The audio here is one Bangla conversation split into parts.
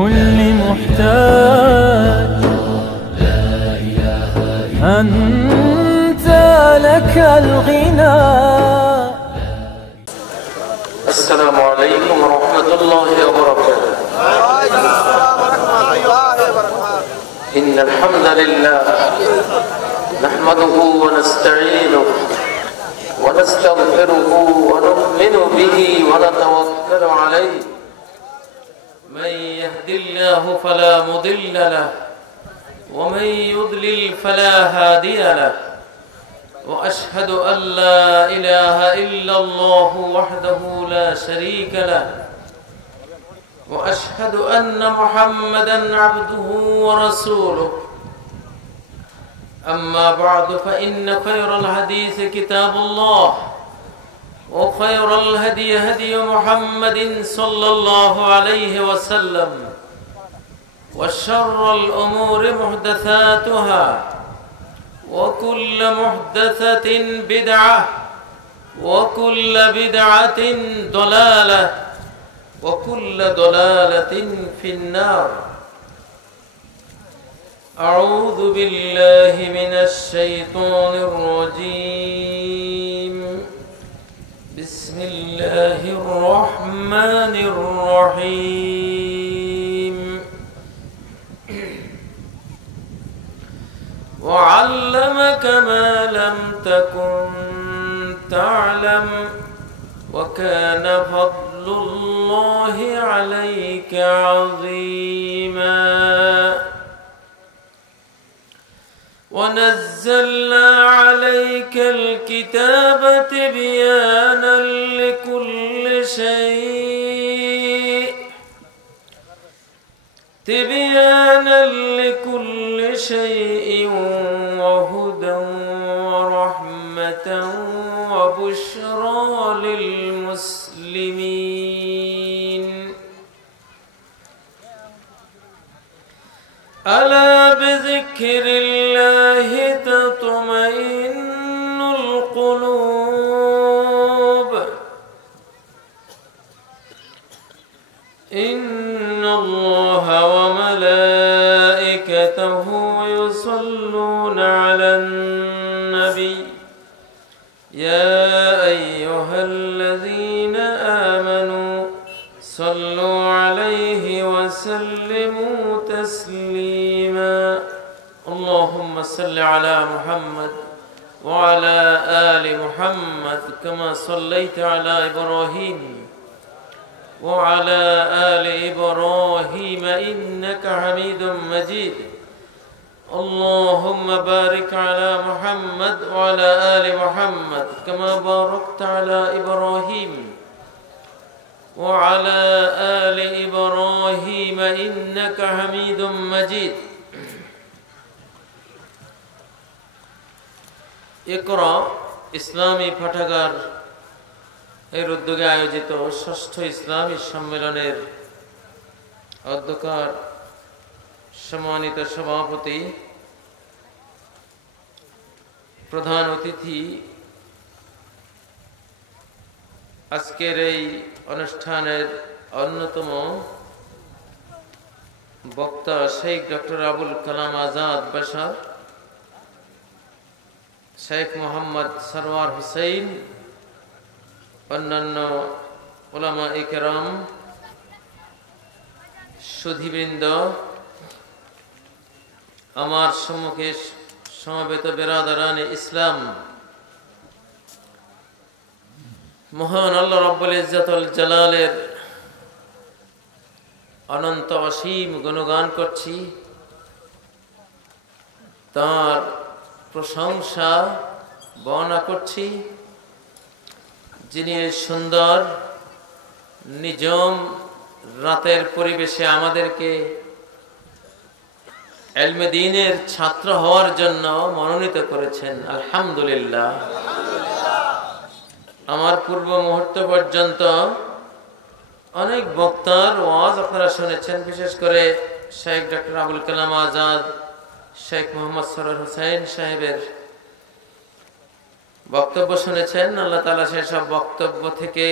لكل محتاج. أنت لك الغنى. السلام عليكم ورحمة الله وبركاته. إن الحمد لله نحمده ونستعينه ونستغفره ونؤمن به ونتوكل عليه. من يهد الله فلا مضل له ومن يضلل فلا هادي له. وأشهد أن لا إله إلا الله وحده لا شريك له. وأشهد أن محمدا عبده ورسوله. أما بعد فإن خير الحديث كتاب الله وخير الهدي هدي محمد صلى الله عليه وسلم وشر الأمور محدثاتها وكل محدثة بدعة وكل بدعة ضلالة وكل ضلالة في النار. أعوذ بالله من الشيطان الرجيم. بسم الله الرحمن الرحيم. وعلمك ما لم تكن تعلم وكان فضل الله عليك عظيما. ونزلنا عليك الكتاب تبيانا لكل شيء وهدى ورحمة وبشرى للمسلمين. ألا بذكر الله تطمئن القلوب. إن الله وملائكته يصلون على النبي يا أيها الذين آمنوا صلوا عليه وسلموا تسليما. اللهم صل على محمد وعلى آل محمد كما صليت على إبراهيم وعلى آل إبراهيم إنك حميد مجيد. اللهم بارك على محمد وعلى آل محمد كما باركت على إبراهيم وعلى آل إبراهيم إنك حميد مجيد. ইকরা ইসলামী পাঠাগার এর উদ্যোগে আয়োজিত ষষ্ঠ ইসলামী সম্মেলনের অধ্যক্ষ সম্মানিত সভাপতি, প্রধান অতিথি, আজকের এই অনুষ্ঠানের অন্যতম বক্তা শেখ ডক্টর আবুল কালাম আজাদ বাশার, শেখ মোহাম্মদ সরওয়ার হুসাইন, অন্যান্য উলামা ইকরাম, সুধীবৃন্দ, আমার সম্মুখে সমবেত বেরাদারানে ইসলাম, মহান আল্লাহ রাব্বুল ইজ্জাতুল জালালের অনন্ত অসীম গুণগান করছি, তার প্রশংসা বর্ণনা করছি, যিনি সুন্দর নিজম রাতের পরিবেশে আমাদেরকে ইলমে দ্বীনের ছাত্র হওয়ার জন্য মনোনীত করেছেন। আলহামদুলিল্লাহ। আমার পূর্ব মুহূর্ত পর্যন্ত অনেক বক্তার ওয়াজ আপনারা শুনেছেন, বিশেষ করে শেখ ডক্টর আবুল কালাম আজাদ, শেখ মোহাম্মদ সরওয়ার হুসাইন সাহেবের বক্তব্য শুনেছেন। আল্লাহ তাআলা সেসব বক্তব্য থেকে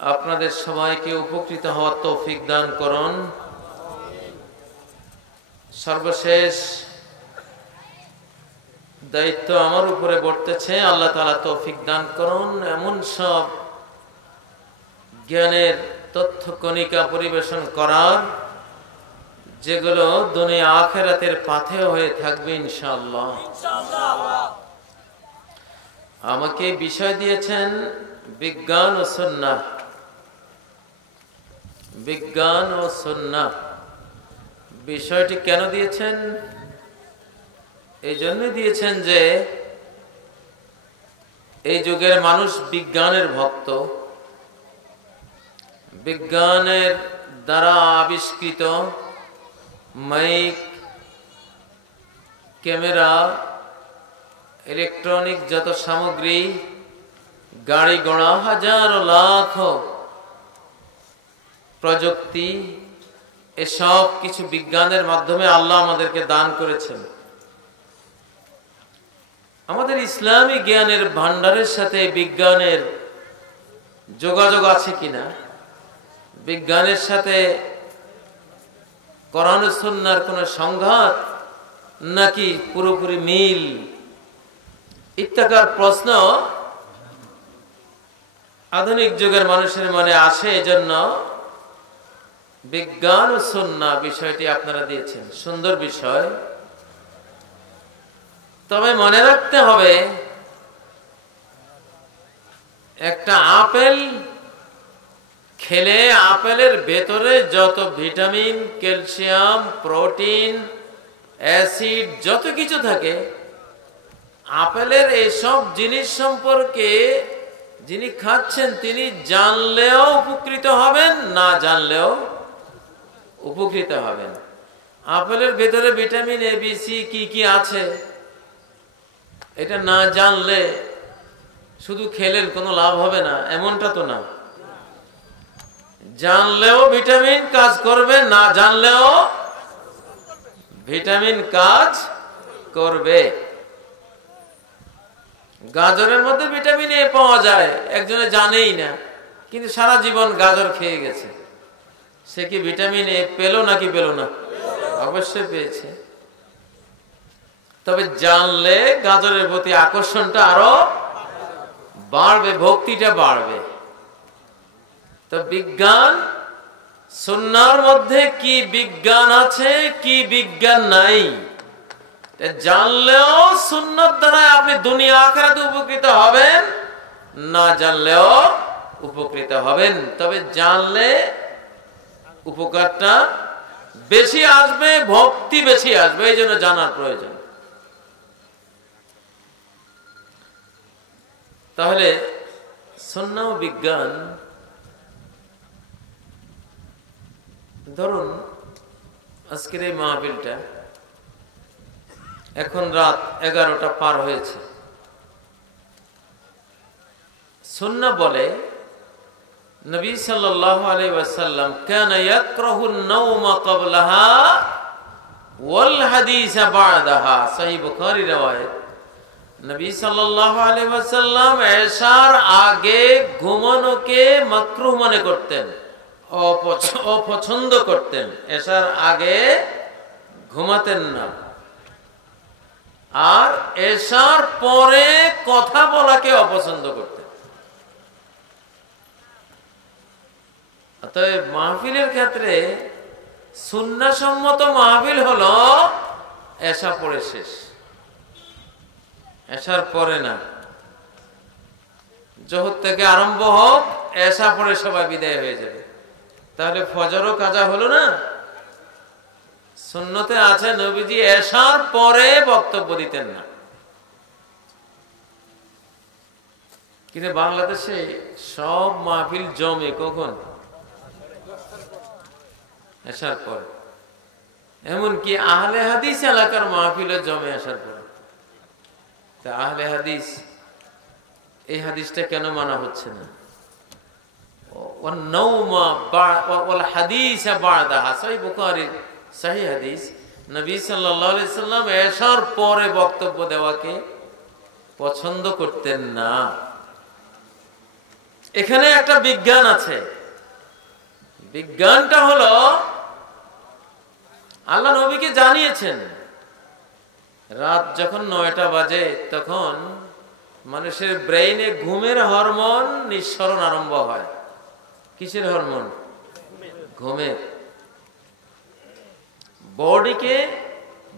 আপনাদের সবাইকে উপকৃত হওয়ার তৌফিক দান করুন। সর্বশেষ দায়িত্ব আমার উপরে বর্তেছে, আল্লাহ তাআলা তৌফিক দান করুন এমন সব জ্ঞানের তথ্য কণিকা পরিবেশন করার যেগুলো দুনিয়া আখিরাতের পাথেয় হয়ে থাকবে ইনশাআল্লাহ। আমাকে বিষয় দিয়েছেন বিজ্ঞান ও সুন্নাহ। বিজ্ঞান ও সুন্নাহ বিষয়টি কেন দিয়েছেন? এই জন্য দিয়েছেন যে এই যুগের মানুষ বিজ্ঞানের ভক্ত। বিজ্ঞানের দ্বারা আবিষ্কৃত মাইক, ক্যামেরা, ইলেকট্রনিক যত সামগ্রী, গাড়ি ঘোড়া, হাজারো লাখ প্রযুক্তি, এসব কিছু বিজ্ঞানের মাধ্যমে আল্লাহ আমাদেরকে দান করেছেন। আমাদের ইসলামী জ্ঞানের ভান্ডারের সাথে বিজ্ঞানের যোগাযোগ আছে কিনা, বিজ্ঞানের সাথে কোরআন ও সুন্নাহর কোনো সংঘাত নাকি পুরোপুরি মিল, ইত্যাকার প্রশ্ন আধুনিক যুগের মানুষের মনে আসে। এজন্য বিজ্ঞান ও সুন্নাহ বিষয়টি আপনারা দিয়েছেন, সুন্দর বিষয়। তবে মনে রাখতে হবে, একটা আপেল খেলে আপেলের ভেতরে যত ভিটামিন, ক্যালসিয়াম, প্রোটিন, অ্যাসিড যত কিছু থাকে, আপেলের এইসব জিনিস সম্পর্কে যিনি খাচ্ছেন তিনি জানলেও উপকৃত হবেন, না জানলেও উপকৃত হবেন। আপেলের ভেতরে ভিটামিন এ, বি, সি কি কি আছে এটা না জানলে শুধু খেলে কোনো লাভ হবে না, এমনটা তো না। জানলেও ভিটামিন কাজ করবে, না জানলেও ভিটামিন কাজ করবে। গাজরের মধ্যে ভিটামিন এ পাওয়া যায়, একজনে জানেই না, কিন্তু সারা জীবন গাজর খেয়ে গেছে। সে কি ভিটামিন এ পেল নাকি পেল না? অবশ্যই পেয়েছে। তবে জানলে গাজরের প্রতি আকর্ষণটা আরো বাড়বে, ভক্তিটা বাড়বে। তো বিজ্ঞান সুন্নাহর মধ্যে কি বিজ্ঞান আছে, কি বিজ্ঞান নাই, জানলেও সুন্নাত দ্বারা আপনি দুনিয়া আখিরাতে উপকৃত হবেন, না জানলেও উপকৃত হবেন। তবে জানলে উপকারটা বেশি আসবে, ভক্তি বেশি আসবে, এই জন্য জানার প্রয়োজন। তাহলে সুন্নাহ ও বিজ্ঞান, ধরুন আজকের এই মাহফিলটা, এখন রাত 11টা পার হয়েছে। সুন্নাহ বলে নবী সাল্লাল্লাহু আলাইহি ওয়াসাল্লাম কানা ইয়াকরাহুন নাওমা ক্বাবলাহা ওয়াল হাদিসা বা'দাহা, সহিহ বুখারী riwayat। নবী সাল্লাল্লাহু আলাইহি ওয়াসাল্লাম এশার আগে ঘুমানোকে মাকরুহ মনে করতেন, অপছন্দ করতেন। এশার আগে ঘুমাতেন না, আর এশার পরে কথা বলাকে অপছন্দ করতেন। অতএব মাহফিলের ক্ষেত্রে সুন্নাহসম্মত মাহফিল হলো এশা পড়ে শেষ, এশার পরে না। জোহর থেকে আরম্ভ হোক, এশা পড়ে সবাই বিদায় হয়ে যাবে, তাহলে ফজরও কাজা হলো না। সুন্নতে আছে নবীজি এশার পরে বক্তব্য দিতেন না। কিন্তু বাংলাদেশে সব মাহফিল জমে কখন? এশার পরে। এমনকি আহলে হাদিস এলাকার মাহফিলও জমে আসার পরে। তা আহলে হাদিস, এই হাদিসটা কেন মানা হচ্ছে না? নবী সাল্লাল্লাহু আলাইহি সাল্লাম এশার পরে বক্তব্য দেওয়াকে পছন্দ করতেন না। এখানে একটা বিজ্ঞান আছে। বিজ্ঞানটা হলো আল্লাহ নবীকে জানিয়েছেন রাত যখন 9টা বাজে তখন মানুষের ব্রেইনে ঘুমের হরমোন নিঃসরণ আরম্ভ হয়। কিসের হরমোন? ঘুমের। বডিকে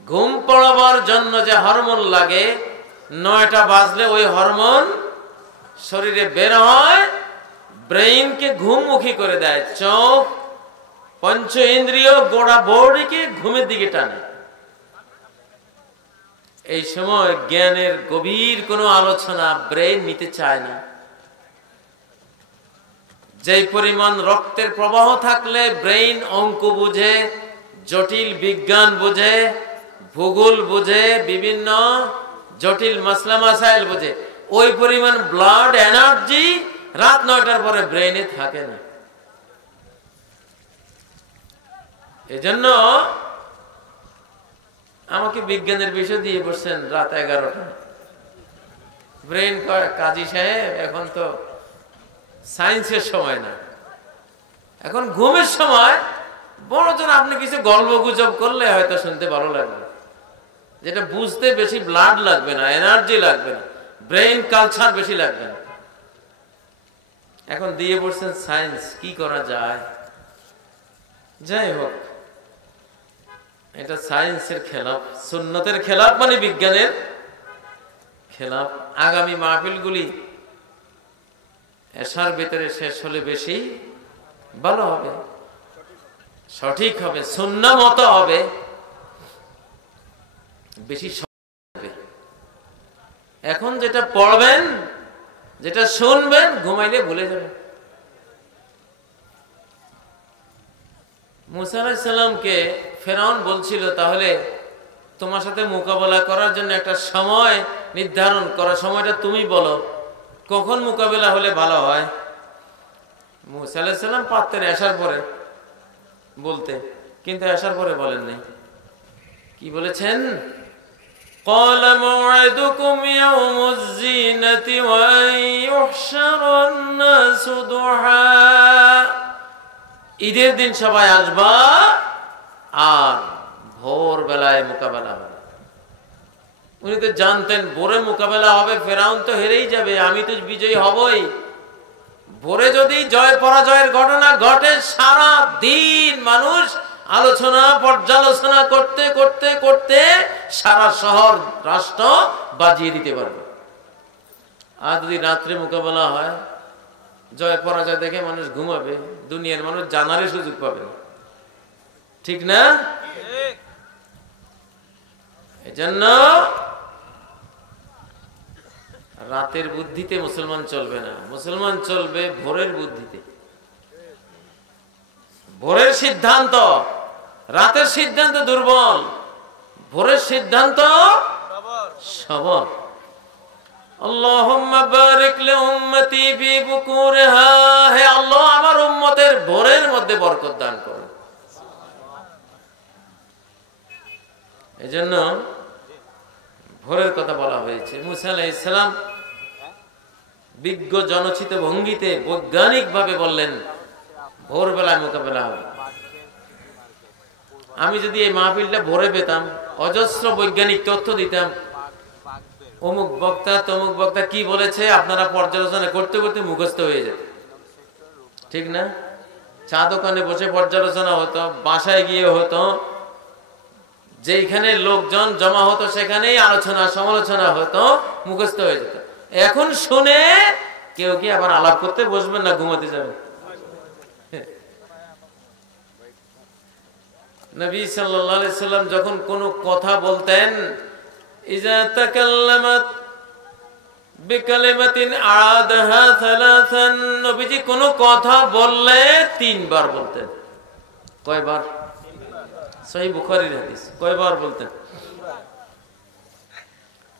ঘুম পড়াবার জন্য যে হরমোন লাগে 9টা বাজলে ওই হরমোন শরীরে বের হয়, ব্রেইনকে ঘুমমুখী করে দেয়। চোখ, পঞ্চ ইন্দ্রিয়, গোড়া বডিকে ঘুমের দিকে টানে। এই সময় জ্ঞানের গভীর কোনো আলোচনা ব্রেইন নিতে চায় না। যেই পরিমাণ রক্তের প্রবাহ থাকলে ব্রেইন অঙ্ক বুঝে, জটিল বিজ্ঞান বুঝে, ভূগোল বুঝে, বিভিন্ন জটিল মাসলা মাসাইল বুঝে, ওই পরিমাণ ব্লাড এনার্জি রাত 9টার পরে ব্রেইনে থাকে না। এজন্য আমাকে বিজ্ঞানের বিষয় দিয়ে বসছেন রাত 11টা। ব্রেইন কাজী সাহেব এখন তো সায়েন্সের সময় না, এখন ঘুমের সময়। বড়জন আপনি কিছু গল্প গুজব করলে হয়তো শুনতে ভালো লাগবে, যেটা বুঝতে বেশি ব্লাড লাগবে না, এনার্জি লাগবে না, ব্রেইন কালচার বেশি লাগবে না। এখন দিয়ে বলছেন সায়েন্স, কি করা যায়? যাই হোক, এটা সায়েন্সের খেলাফ, সুন্নতের খেলাফ, মানে বিজ্ঞানের খেলাফ। আগামী মাহফিলগুলি এশার ভিতরে শেষ হলে বেশি ভালো হবে, সঠিক হবে, সুন্নাহ মতো হবে, বেশি হবে। এখন যেটা পড়বেন, যেটা শুনবেন, ঘুমাইলে ভুলে যাবেন। মুসা আলাইহিস সালামকে ফেরাউন বলছিল, তাহলে তোমার সাথে মোকাবেলা করার জন্য একটা সময় নির্ধারণ করা, সময়টা তুমি বলো, কখন মোকাবেলা হলে ভালো হয়। মুসা আলাইহিস সালাম পারতেন আসার পরে বলতে, কিন্তু আসার পরে বলেন নাই। কি বলেছেন? قال موعدكم يوم الزينة وأن يحشر الناس ضحى। ঈদের দিন সবাই আসবা আর ভোর বেলায় মোকাবেলা হবে। উনি তো জানতেন ভোরে মোকাবেলা হবে, ফেরাউন তো হেরেই যাবে, আমি তো বিজয়ী হবই। ভোরে যদি জয় পরাজয়ের ঘটনা ঘটে, সারা দিন মানুষ আলোচনা পর্যালোচনা করতে করতে করতে সারা শহর রাষ্ট্র বাজিয়ে দিতে পারবে। আর যদি রাত্রে মোকাবেলা হয়, জয় পরাজয় দেখে মানুষ ঘুমাবে, দুনিয়ার মানুষ জানারই সুযোগ পাবে, ঠিক না? এজন্য রাতের বুদ্ধিতে মুসলমান চলবে না, মুসলমান চলবে ভোরের বুদ্ধিতে। ভোরের সিদ্ধান্ত, রাতের সিদ্ধান্ত দুর্বল, ভোরের সিদ্ধান্ত সবল। আল্লাহুম্মা বারিক লি উম্মতি ফি বুকুরিহা, হে আল্লাহ আমার উম্মতের ভোরের মধ্যে বরকত দান করুন। এজন্য ভোরের কথা বলা হয়েছে। মুসা আলাইহিস সালাম বিজ্ঞ জনচিত ভঙ্গিতে বৈজ্ঞানিক ভাবে বললেন ভোরবেলায় মোকাবেলা হবে। আমি যদি এই মাহফিলটা ভোরে পেতাম, অজস্র বৈজ্ঞানিক তথ্য দিতাম, অমুক বক্তা তমুক বক্তা কি বলেছে, আপনারা পর্যালোচনা করতে করতে মুখস্থ হয়ে যেত, ঠিক না? চা দোকানে বসে পর্যালোচনা হতো, বাসায় গিয়ে হতো, যেখানে লোকজন জমা হতো সেখানেই আলোচনা সমালোচনা হতো, মুখস্থ হয়ে যেত। এখন শুনে কেউ কি আবার আলাপ করতে বসবেন না, ঘুমাতে যাবেন। নবী সাল্লাল্লাহু আলাইহি সাল্লাম যখন কোনো কথা বলতেন, ইজা তাকাল্লামাত বিকালিমাতিন আদাহা সালাসান, নবীজি কোনো কথা বললে 3 বার বলতেন। কয়বার? সহিহ বুখারীর হাদিস। কয়বার বলতেন?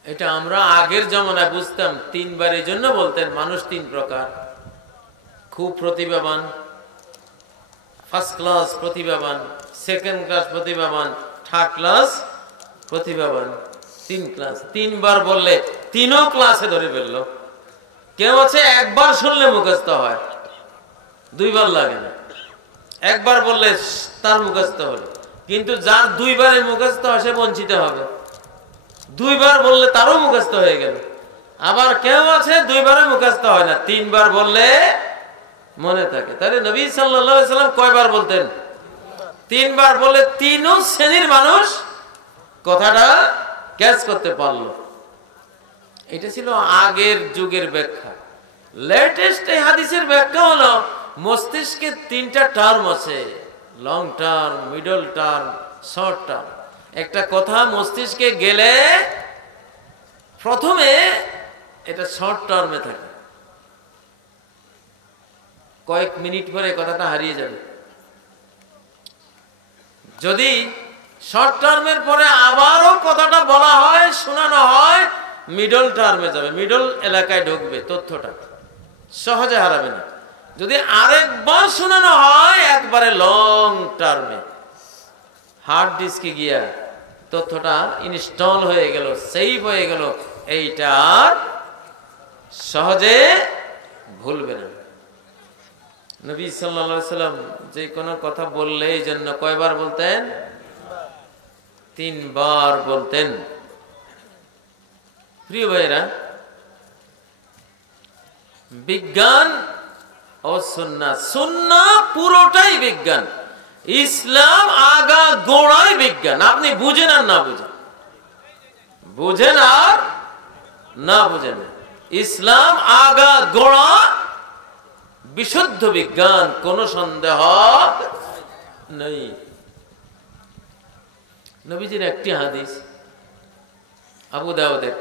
এটা আমরা আগের জমানায় বুঝতাম 3 বার, এই জন্য বলতেন। মানুষ 3 প্রকার, খুব প্রতিভাবান, ফার্স্ট ক্লাস প্রতিভাবান, সেকেন্ড ক্লাস প্রতিভাবান, থার্ড ক্লাস প্রতিভাবান, 3 ক্লাস। 3 বার বললে 3ও ক্লাসে ধরে ফেললো। কেউ আছে একবার শুনলে মুখস্থ হয়, দুইবার লাগে না, একবার বললে তার মুখস্থ হলো। কিন্তু যার দুইবারে মুখস্থ হয় সে বঞ্চিত হবে, দুইবার বললে তারও মুখস্থ হয়ে গেল। আবার কেউ আছে দুইবারে মুখস্থ হয় না, তিনবার বললে মনে থাকে। তাহলে নবী সাল্লাল্লাহু আলাইহি সাল্লাম কয়বার বলতেন? তিনবার বলে তিনও শ্রেণীর মানুষ কথাটা ক্যাচ করতে পারলো। এটা ছিল আগের যুগের ব্যাখ্যা। লেটেস্ট এই হাদিসের ব্যাখ্যা হলো মস্তিষ্কে তিনটা টার্ম আছে, long term, middle term, short term. একটা কথা মস্তিষ্কে গেলে প্রথমে এটা শর্ট টার্মে থাকে, কয়েক মিনিট পরে কথাটা হারিয়ে যাবে। যদি শর্ট টার্মের পরে আবারও কথাটা বলা হয়, শোনানো হয়, মিডল টার্মে যাবে, মিডল এলাকায় ঢুকবে, তথ্যটা সহজে হারাবে না। যদি আরেকবার শোনানো হয় একবারে লং টার্মে, হার্ড ডিস্কে গিয়া তথ্যটা ইনস্টল হয়ে গেল, সেভ হয়ে গেল, এইটা সহজে ভুলবে না। নবী সাল্লাল্লাহু আলাইহি সাল্লাম যে কোনো কথা বললে এই জন্য কয়বার বলতেন? তিনবার বলতেন। প্রিয় ভাইরা, বিজ্ঞান ও সুন্নাহ, সুন্নাহ পুরোটাই বিজ্ঞান, ইসলাম আগা গোড়াই বিজ্ঞান। আপনি বুঝেন আর না বুঝেন, বুঝেন আর না বুঝেন, ইসলাম আগা গোড়া বিশুদ্ধ বিজ্ঞান, কোনো সন্দেহ নেই। নবীজির একটি হাদিস আবু দাউদের,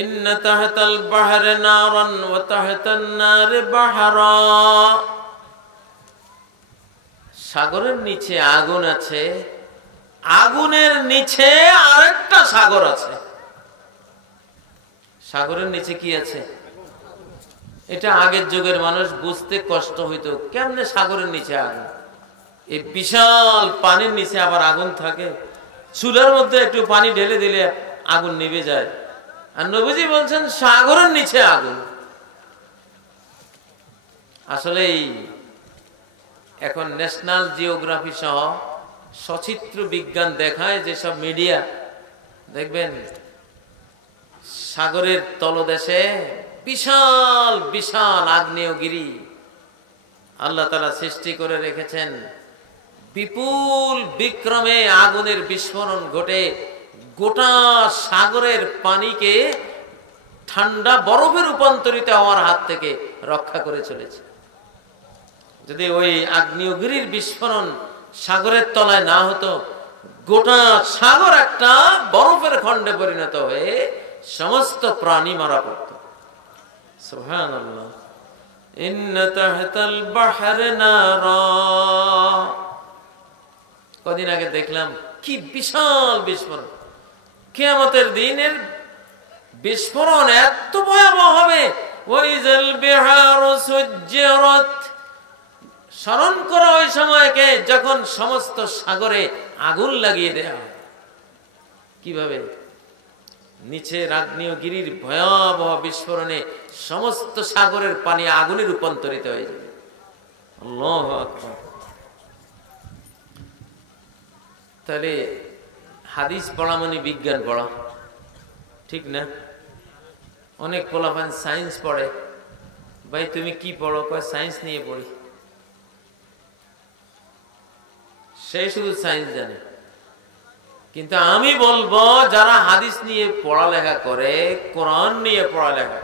ইন্না তাহতাল বাহরে নারান ওয়া তাহতান নারি বাহরা, সাগরের নিচে আগুন আছে, আগুনের নিচে আরেকটা সাগর আছে। সাগরের নিচে কি আছে? এটা আগের যুগের মানুষ বুঝতে কষ্ট হইতো, কেমনে সাগরের নিচে আগুন, এই বিশাল পানির নিচে আবার আগুন থাকে? চুলার মধ্যে একটু পানি ঢেলে দিলে আগুন নিভে যায়, আর নবীজি বলছেন সাগরের নিচে আগুন। আসলে এখন ন্যাশনাল জিওগ্রাফি সহ সচিত্র বিজ্ঞান দেখায়, যেসব মিডিয়া দেখবেন সাগরের তলদেশে বিশাল বিশাল আগ্নেয়গিরি আল্লাহ তাআলা সৃষ্টি করে রেখেছেন। বিপুল বিক্রমে আগুনের বিস্ফোরণ ঘটে গোটা সাগরের পানিকে ঠান্ডা বরফে রূপান্তরিত হওয়ার হাত থেকে রক্ষা করে চলেছে। যদি ওই আগ্নেয়গিরির বিস্ফোরণ সাগরের তলায় না হতো, গোটা সাগর একটা বরফের খণ্ডে পরিণত হয়ে সমস্ত প্রাণী মারা পড়ত। সুবহানাল্লাহ। ইন্না তাহতাল বাহরে নারা, কদিন আগে দেখলাম কি বিশাল বিস্ফোরণ। কিয়ামতের দিনের বিস্ফোরণ এত ভয়াবহ হবে, ওয়াইজাল বিহারু সুজ্জিরাত, স্মরণ করো ওই সময়কে যখন সমস্ত সাগরে আগুন লাগিয়ে দেয়া হয়। কিভাবে? নিচের আগ্নেয়গিরির ভয়াবহ বিস্ফোরণে সমস্ত সাগরের পানি আগুনে রূপান্তরিত হয়ে যাবে। আল্লাহু আকবার। তাহলে হাদিস পড়া মানে বিজ্ঞান পড়া, ঠিক না? অনেক পোলাপান সায়েন্স পড়ে, ভাই তুমি কি পড়ো? কয় সায়েন্স নিয়ে পড়ি। সে শুধু সায়েন্স জানে, কিন্তু আমি বলবো যারা হাদিস নিয়ে পড়ালেখা করে, কোরআন নিয়ে পড়ালেখা,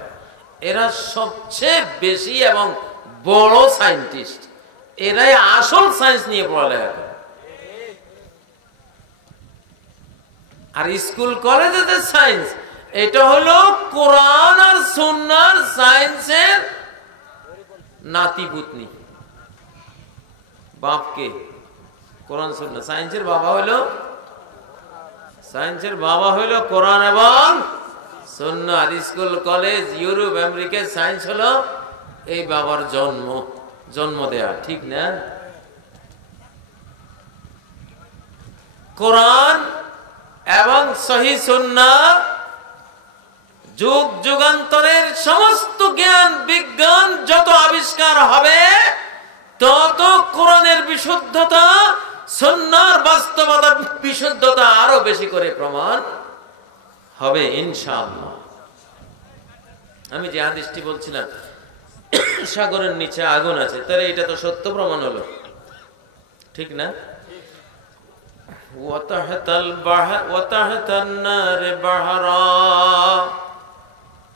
এরা সবচেয়ে বেশি এবং বড় সায়েন্টিস্ট, এরাই আসল সায়েন্স নিয়ে পড়ালেখা করে। আর স্কুল কলেজে যে সায়েন্স, এটা হলো কোরআন আর সুন্নাহর সায়েন্সের নাতিপুতনি। বাপকে কোরআন সুন্নাহ, সায়েন্সের বাবা হইলো, সায়েন্সের বাবা হইলো কোরআন এবং সুন্নাহ। আর স্কুল কলেজ ইউরোপ আমেরিকার সায়েন্স হলো এই বাবার জন্ম দেয়া, ঠিক না? কোরআন এবং সহি সুন্নাহ যুগ যুগান্তরের সমস্ত জ্ঞান বিজ্ঞান যত আবিষ্কার হবে তত কোরআনের বিশুদ্ধতা সুন্নাহর বাস্তবতা বিশুদ্ধতা আরো বেশি করে প্রমাণ হবে ইনশাআল্লাহ। আমি যে হাদিসটি বলছিলাম সাগরের নিচে আগুন আছে, তাহলে এটা তো সত্য প্রমাণ হলো, ঠিক না?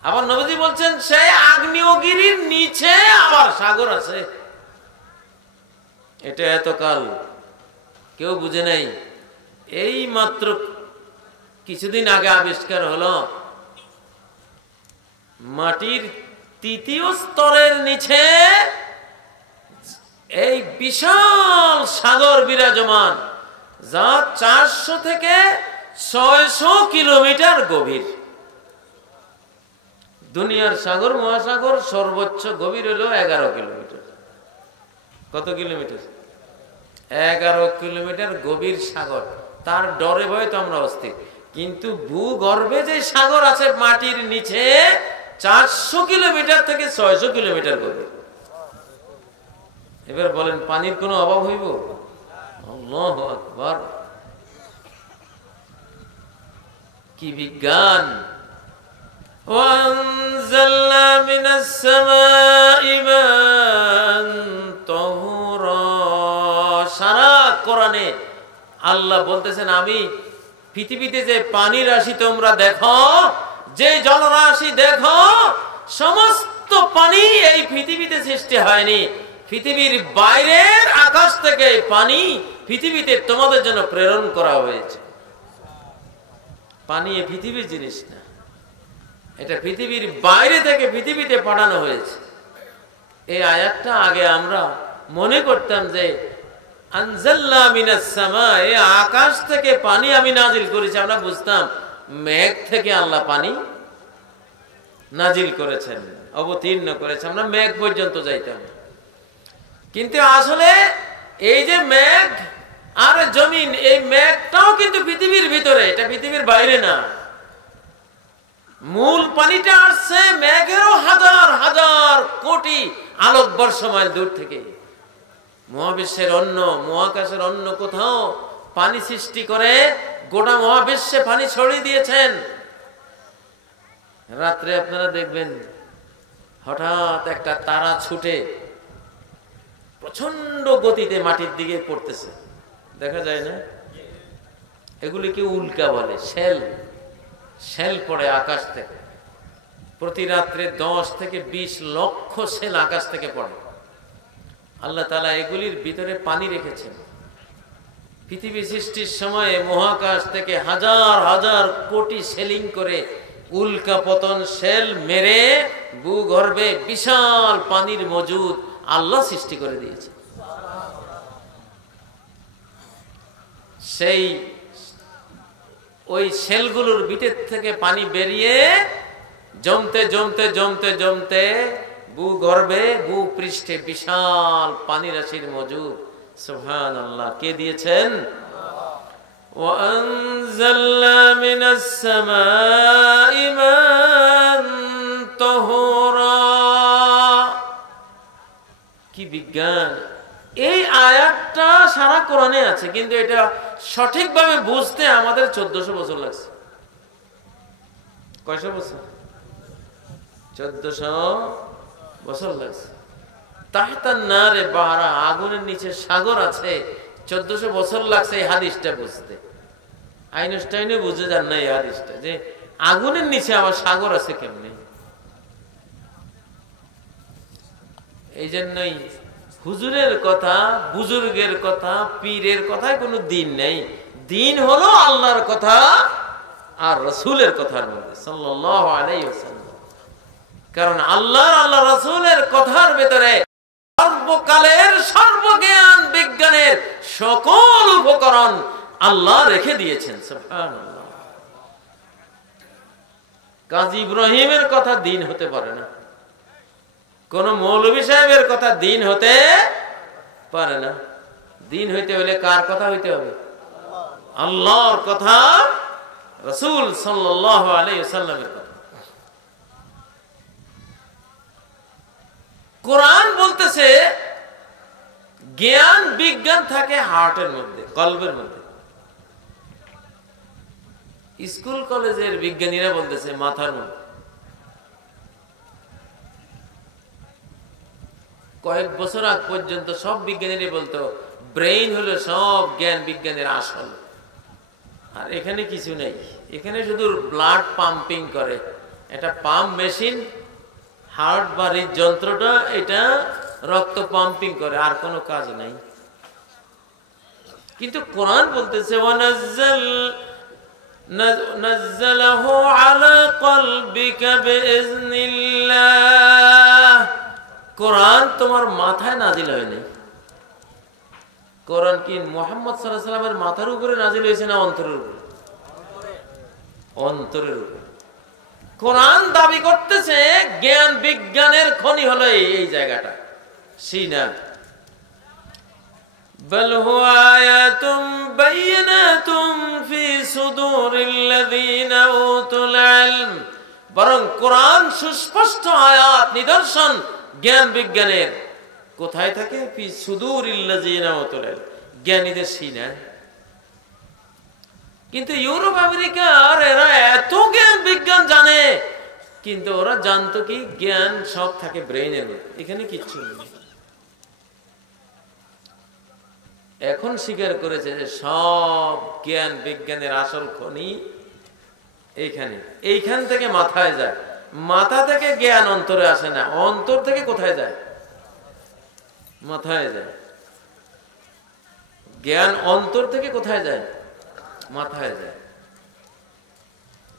আবার নবীজি বলছেন সেই আগ্নেয়গিরির নিচে আবার সাগর আছে। এটা এতকাল কেউ বুঝে নাই, এই মাত্র কিছুদিন আগে আবিষ্কার হলো মাটির তৃতীয় স্তরের নিচে এই বিশাল সাগর বিরাজমান, যা 400 থেকে 600 কিলোমিটার গভীর। দুনিয়ার সাগর মহাসাগর সর্বোচ্চ গভীর হলো 11 কিলোমিটার। কত কিলোমিটার? 11 কিলোমিটার গভীর সাগর। তার ডরে ভয়ে তো আমরা অস্থির, কিন্তু ভূগর্ভে যে সাগর আছে মাটির নিচে 400 কিলোমিটার থেকে 600 কিলোমিটার গভীর। এবার বলেন পানির কোনো অভাব হইব? আল্লাহু আকবার, কি বিজ্ঞান! وَأَنزَلْنَا مِنَ السَّمَاءِ مَاءً طَهُورًا। সারা কোরআনে আল্লাহ বলতেছেন আমি পৃথিবীতে যে পানি রাশি তোমরা দেখো, যে জলরাশি দেখো, সমস্ত পানি এই পৃথিবীতে সৃষ্টি হয়নি, পৃথিবীর বাইরের আকাশ থেকে পানি পৃথিবীতে তোমাদের জন্য প্রেরণ করা হয়েছে। পানি এই পৃথিবীর জিনিস না, এটা পৃথিবীর বাইরে থেকে পৃথিবীতে পাঠানো হয়েছে। এই আয়াতটা আগে আমরা মনে করতাম যে আনজালনা মিনাস সামা, এই আকাশ থেকে পানি আমি নাজিল করেছি, আমরা বুঝতাম মেঘ থেকে আল্লাহ পানি নাজিল করেছেন, অবতীর্ণ করেছেন, আমরা মেঘ পর্যন্ত যাইতাম। কিন্তু আসলে এই যে মেঘ আর জমিন, এই মেঘটাও কিন্তু পৃথিবীর ভিতরে, এটা পৃথিবীর বাইরে না। মূল পানিটা আসছে মেঘেরও হাজার হাজার কোটি আলোকবর্ষ মাইল দূর থেকে। মহাবিশ্বের অন্য, মহাকাশের অন্য কোথাও পানি সৃষ্টি করে গোটা মহাবিশ্বে পানি ছড়িয়ে দিয়েছেন। রাত্রে আপনারা দেখবেন হঠাৎ একটা তারা ছুটে প্রচন্ড গতিতে মাটির দিকে পড়তেছে, দেখা যায় না? এগুলিকে উল্কা বলে, শেল পড়ে আকাশ থেকে। প্রতি রাত্রে 10 থেকে 20 লক্ষ শেল আকাশ থেকে পড়ে। আল্লাহ তাআলা এগুলির ভিতরে পানি রেখেছেন। পৃথিবী সৃষ্টির সময়ে মহাকাশ থেকে হাজার হাজার কোটি শেলিং করে উল্কা পতন শেল মেরে ভূগর্ভে বিশাল পানির মজুদ আল্লাহ সৃষ্টি করে দিয়েছে। সেই ওই শেলগুলোর ভিতর থেকে পানি বেরিয়ে জমতে জমতে জমতে জমতে ভূগর্ভে ভূপৃষ্ঠে বিশাল পানি রাশির মজুদ। সুবহানাল্লাহ, কে দিয়েছেন? وَأَنزَلْنَا مِنَ السَّمَاءِ مَاءً طَهُورًا। কি বিজ্ঞান! এই আয়াতটা সারা কোরআনে আছে, কিন্তু এটা সঠিকভাবে বুঝতে আমাদের 1400 বছর লাগছে। কয়শো বছর? 1400 বছর লাগছে। তাহতান নারে বাহারা, আগুনের নিচে সাগর আছে, 1400 বছর লাগছে এই হাদিসটা বুঝতে। আইনস্টাইনও বুঝে যান না এই হাদিসটা, যে আগুনের নিচে আবার সাগর আছে কেমনে। এই জন্যই হুজুরের কথা, বুজুর্গের কথা, পীরের কথায় কোনো দিন নেই। দিন হলো আল্লাহর কথা আর রাসূলের কথার মধ্যে, সাল্লাল্লাহু আলাইহি ওয়াসাল্লাম। কারণ আল্লাহ রাসূলের কথার ভিতরে সর্বকালের সর্বজ্ঞান বিজ্ঞানের সকল উপকরণ আল্লাহ রেখে দিয়েছেন। সুবহানাল্লাহ। কাজী ইব্রাহিমের কথা দিন হতে পারে না, কোন মৌলভী সাহেবের কথা দিন হতে পারে না। দিন হইতে হলে কার কথা হইতে হবে? আল্লাহর কথা, রাসূল সাল্লাল্লাহু আলাইহি ওয়াসাল্লামের কথা। কোরআন বলতেছে জ্ঞান বিজ্ঞান থাকে হার্টের মধ্যে, কলবের মধ্যে। স্কুল কলেজের বিজ্ঞানীরা বলতেছে মাথার মধ্যে। কয়েক বছর আগ পর্যন্ত সব বিজ্ঞানীরা বলতো ব্রেইন হলো সব জ্ঞান বিজ্ঞানের আসল। আর এখানে কিছু নেই, এখানে শুধু ব্লাড পাম্পিং করে, এটা পাম্প মেশিন, হার্ট বা হৃদযন্ত্রটা এটা রক্ত পাম্পিং করে, আর কোনো কাজ নাই। কিন্তু কোরআন বলতেছে নাযালাহু আলা কলবিকা বিইজনিল্লাহ, কোরআন তোমার মাথায় নাজিল হয়নি। কোরআন কি মুহাম্মদ সাল্লাল্লাহু আলাইহি ওয়াসাল্লামের মাথার উপরে নাজিল হয়েছে না অন্তরের উপরে? অন্তরের উপরে। কোরআন দাবি করতেছে জ্ঞান বিজ্ঞানের খনি হলো এই জায়গাটা, সিনা। বল হুয়া আয়াতুম বাইয়িনাতুম ফি সুদুরিল্লাযিনা উতুল ইলম, বরং কোরআন সুস্পষ্ট আয়াত, নিদর্শন জ্ঞান বিজ্ঞানের কোথায় থাকে? ফি সুদুরিল্লাযিনা উতুল ইলম, জ্ঞানীদের সিনায়। কিন্তু ইউরোপ আমেরিকার এরা এত জ্ঞান বিজ্ঞান জানে, কিন্তু ওরা জানতো কি জ্ঞান সব থাকে ব্রেইনের মধ্যে, এখানে কিচ্ছু নেই। এখন স্বীকার করেছে যে সব জ্ঞান বিজ্ঞানের আসল খনি এইখানে, এইখান থেকে মাথায় যায়, মাথা থেকে জ্ঞান অন্তরে আসে না, অন্তর থেকে কোথায় যায়? মাথায় যায়। জ্ঞান অন্তর থেকে কোথায় যায়? মাথায় যায়।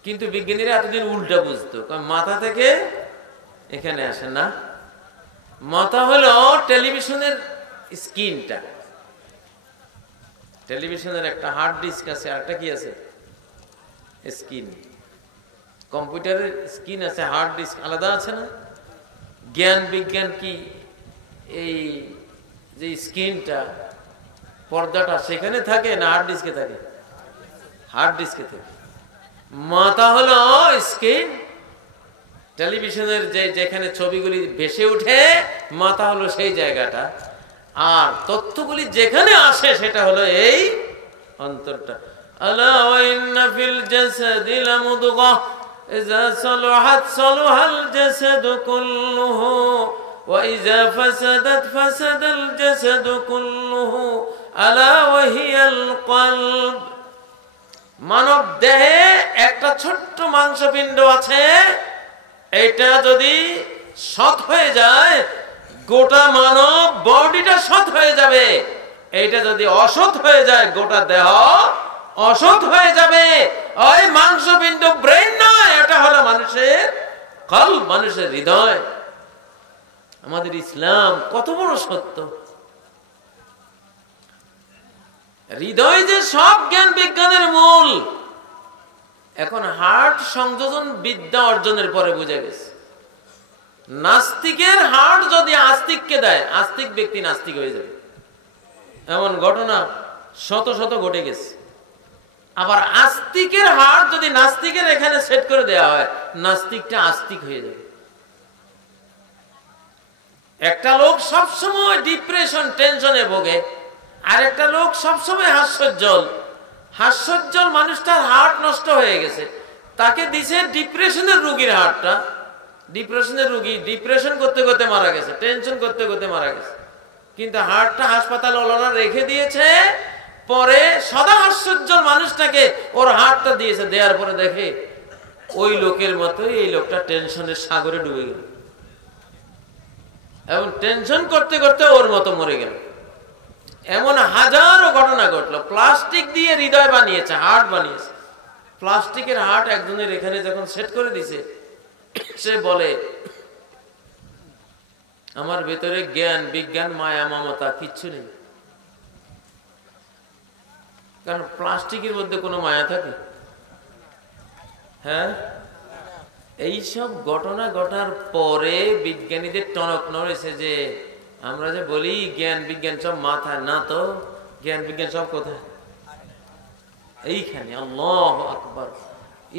কিন্তু বিজ্ঞানীরা এতদিন উল্টা বুঝতো, মাথা থেকে এখানে আসে না। মাথা হলো টেলিভিশনের স্ক্রিনটা, টেলিভিশনের একটা হার্ড ডিস্ক আছে, আর একটা কি আছে? স্ক্রিন। কম্পিউটারের স্ক্রিন আছে, হার্ড ডিস্ক আলাদা আছে না? জ্ঞান বিজ্ঞান কি এই যে স্ক্রিনটা, পর্দাটা সেখানে থাকে না হার্ড ডিস্কে থাকে? হার্ড ডিস্কে থাকে। মাথা হলো স্ক্রিন, টেলিভিশনের যেখানে ছবিগুলি ভেসে উঠে, মাথা হলো সেই জায়গাটা। আর তথ্যগুলি যেখানে আসে সেটা হলো এই অন্তরটা। আলা ওয়া ইন্না ফিল জাসাদি লামুদগাহ ইযা সালাহাত সালাহাল জাসাদু কুল্লুহু ওয়া ইযা ফাসাদাত ফাসাদাল জাসাদু কুল্লুহু আলা ওয়া হিয়াল কলব। মানব দেহে একটা ছোট্ট মাংসপিণ্ড আছে, এটা যদি সৎ হয়ে যায় গোটা মানব বডিটা সৎ হয়ে যাবে। এইটা যদি অসৎ হয়ে যায় গোটা দেহ অসৎ হয়ে যাবে। ওই মাংসপিণ্ড ব্রেন নয়, এটা হলো মানুষের কলব, মানুষের হৃদয়। আমাদের ইসলাম কত বড় সত্য! হৃদয় যে সব জ্ঞান বিজ্ঞানের মূল, এখন হার্ট সংযোজন বিদ্যা অর্জনের পরে বুঝে গেছে। নাস্তিকের হার্ট যদি আস্তিককে দেয়, আস্তিক ব্যক্তি নাস্তিক হয়ে যাবে। এমন ঘটনা শত শত ঘটে গেছে। আবার আস্তিকের হার্ট যদি নাস্তিকের এখানে সেট করে দেওয়া হয়, নাস্তিকটা আস্তিক হয়ে যাবে। একটা লোক সবসময় ডিপ্রেশন, টেনশনে ভোগে, আর একটা লোক সবসময় হাস্যোজ্জ্বল। হাস্যোজ্জ্বল মানুষটার হার্ট নষ্ট হয়ে গেছে, তাকে দিছে ডিপ্রেশনের রোগীর হার্টটা। ডিপ্রেশনের রোগী ডিপ্রেশন করতে করতে মারা গেছে, টেনশন করতে করতে মারা গেছে, কিন্তু হার্টটা হাসপাতাল ওলারা রেখে দিয়েছে। পরে সদা হাস্যোজ্জ্বল মানুষটাকে ওর হার্টটা দিয়েছে, দেওয়ার পরে দেখে ওই লোকের মতোই এই লোকটা টেনশনের সাগরে ডুবে গেল, এবং টেনশন করতে করতে ওর মতো মরে গেল। এমন হাজারো ঘটনা ঘটলো। প্লাস্টিক দিয়ে হৃদয় বানিয়েছে, হার্ট বানিয়েছে। প্লাস্টিকের হার্ট একজনের এখানে যখন সেট করে দিছে, সে বলে আমার ভেতরে জ্ঞান বিজ্ঞান মায়া মমতা কিচ্ছু নেই। কারণ প্লাস্টিকের মধ্যে কোনো মায়া থাকে? হ্যাঁ। এইসব ঘটনা ঘটার পরে বিজ্ঞানীদের টনক নড়েছে যে আমরা যে বলি জ্ঞান বিজ্ঞান সব মাথায়, না তো, জ্ঞান বিজ্ঞান সব কোথায়? এইখানে। আল্লাহু আকবার।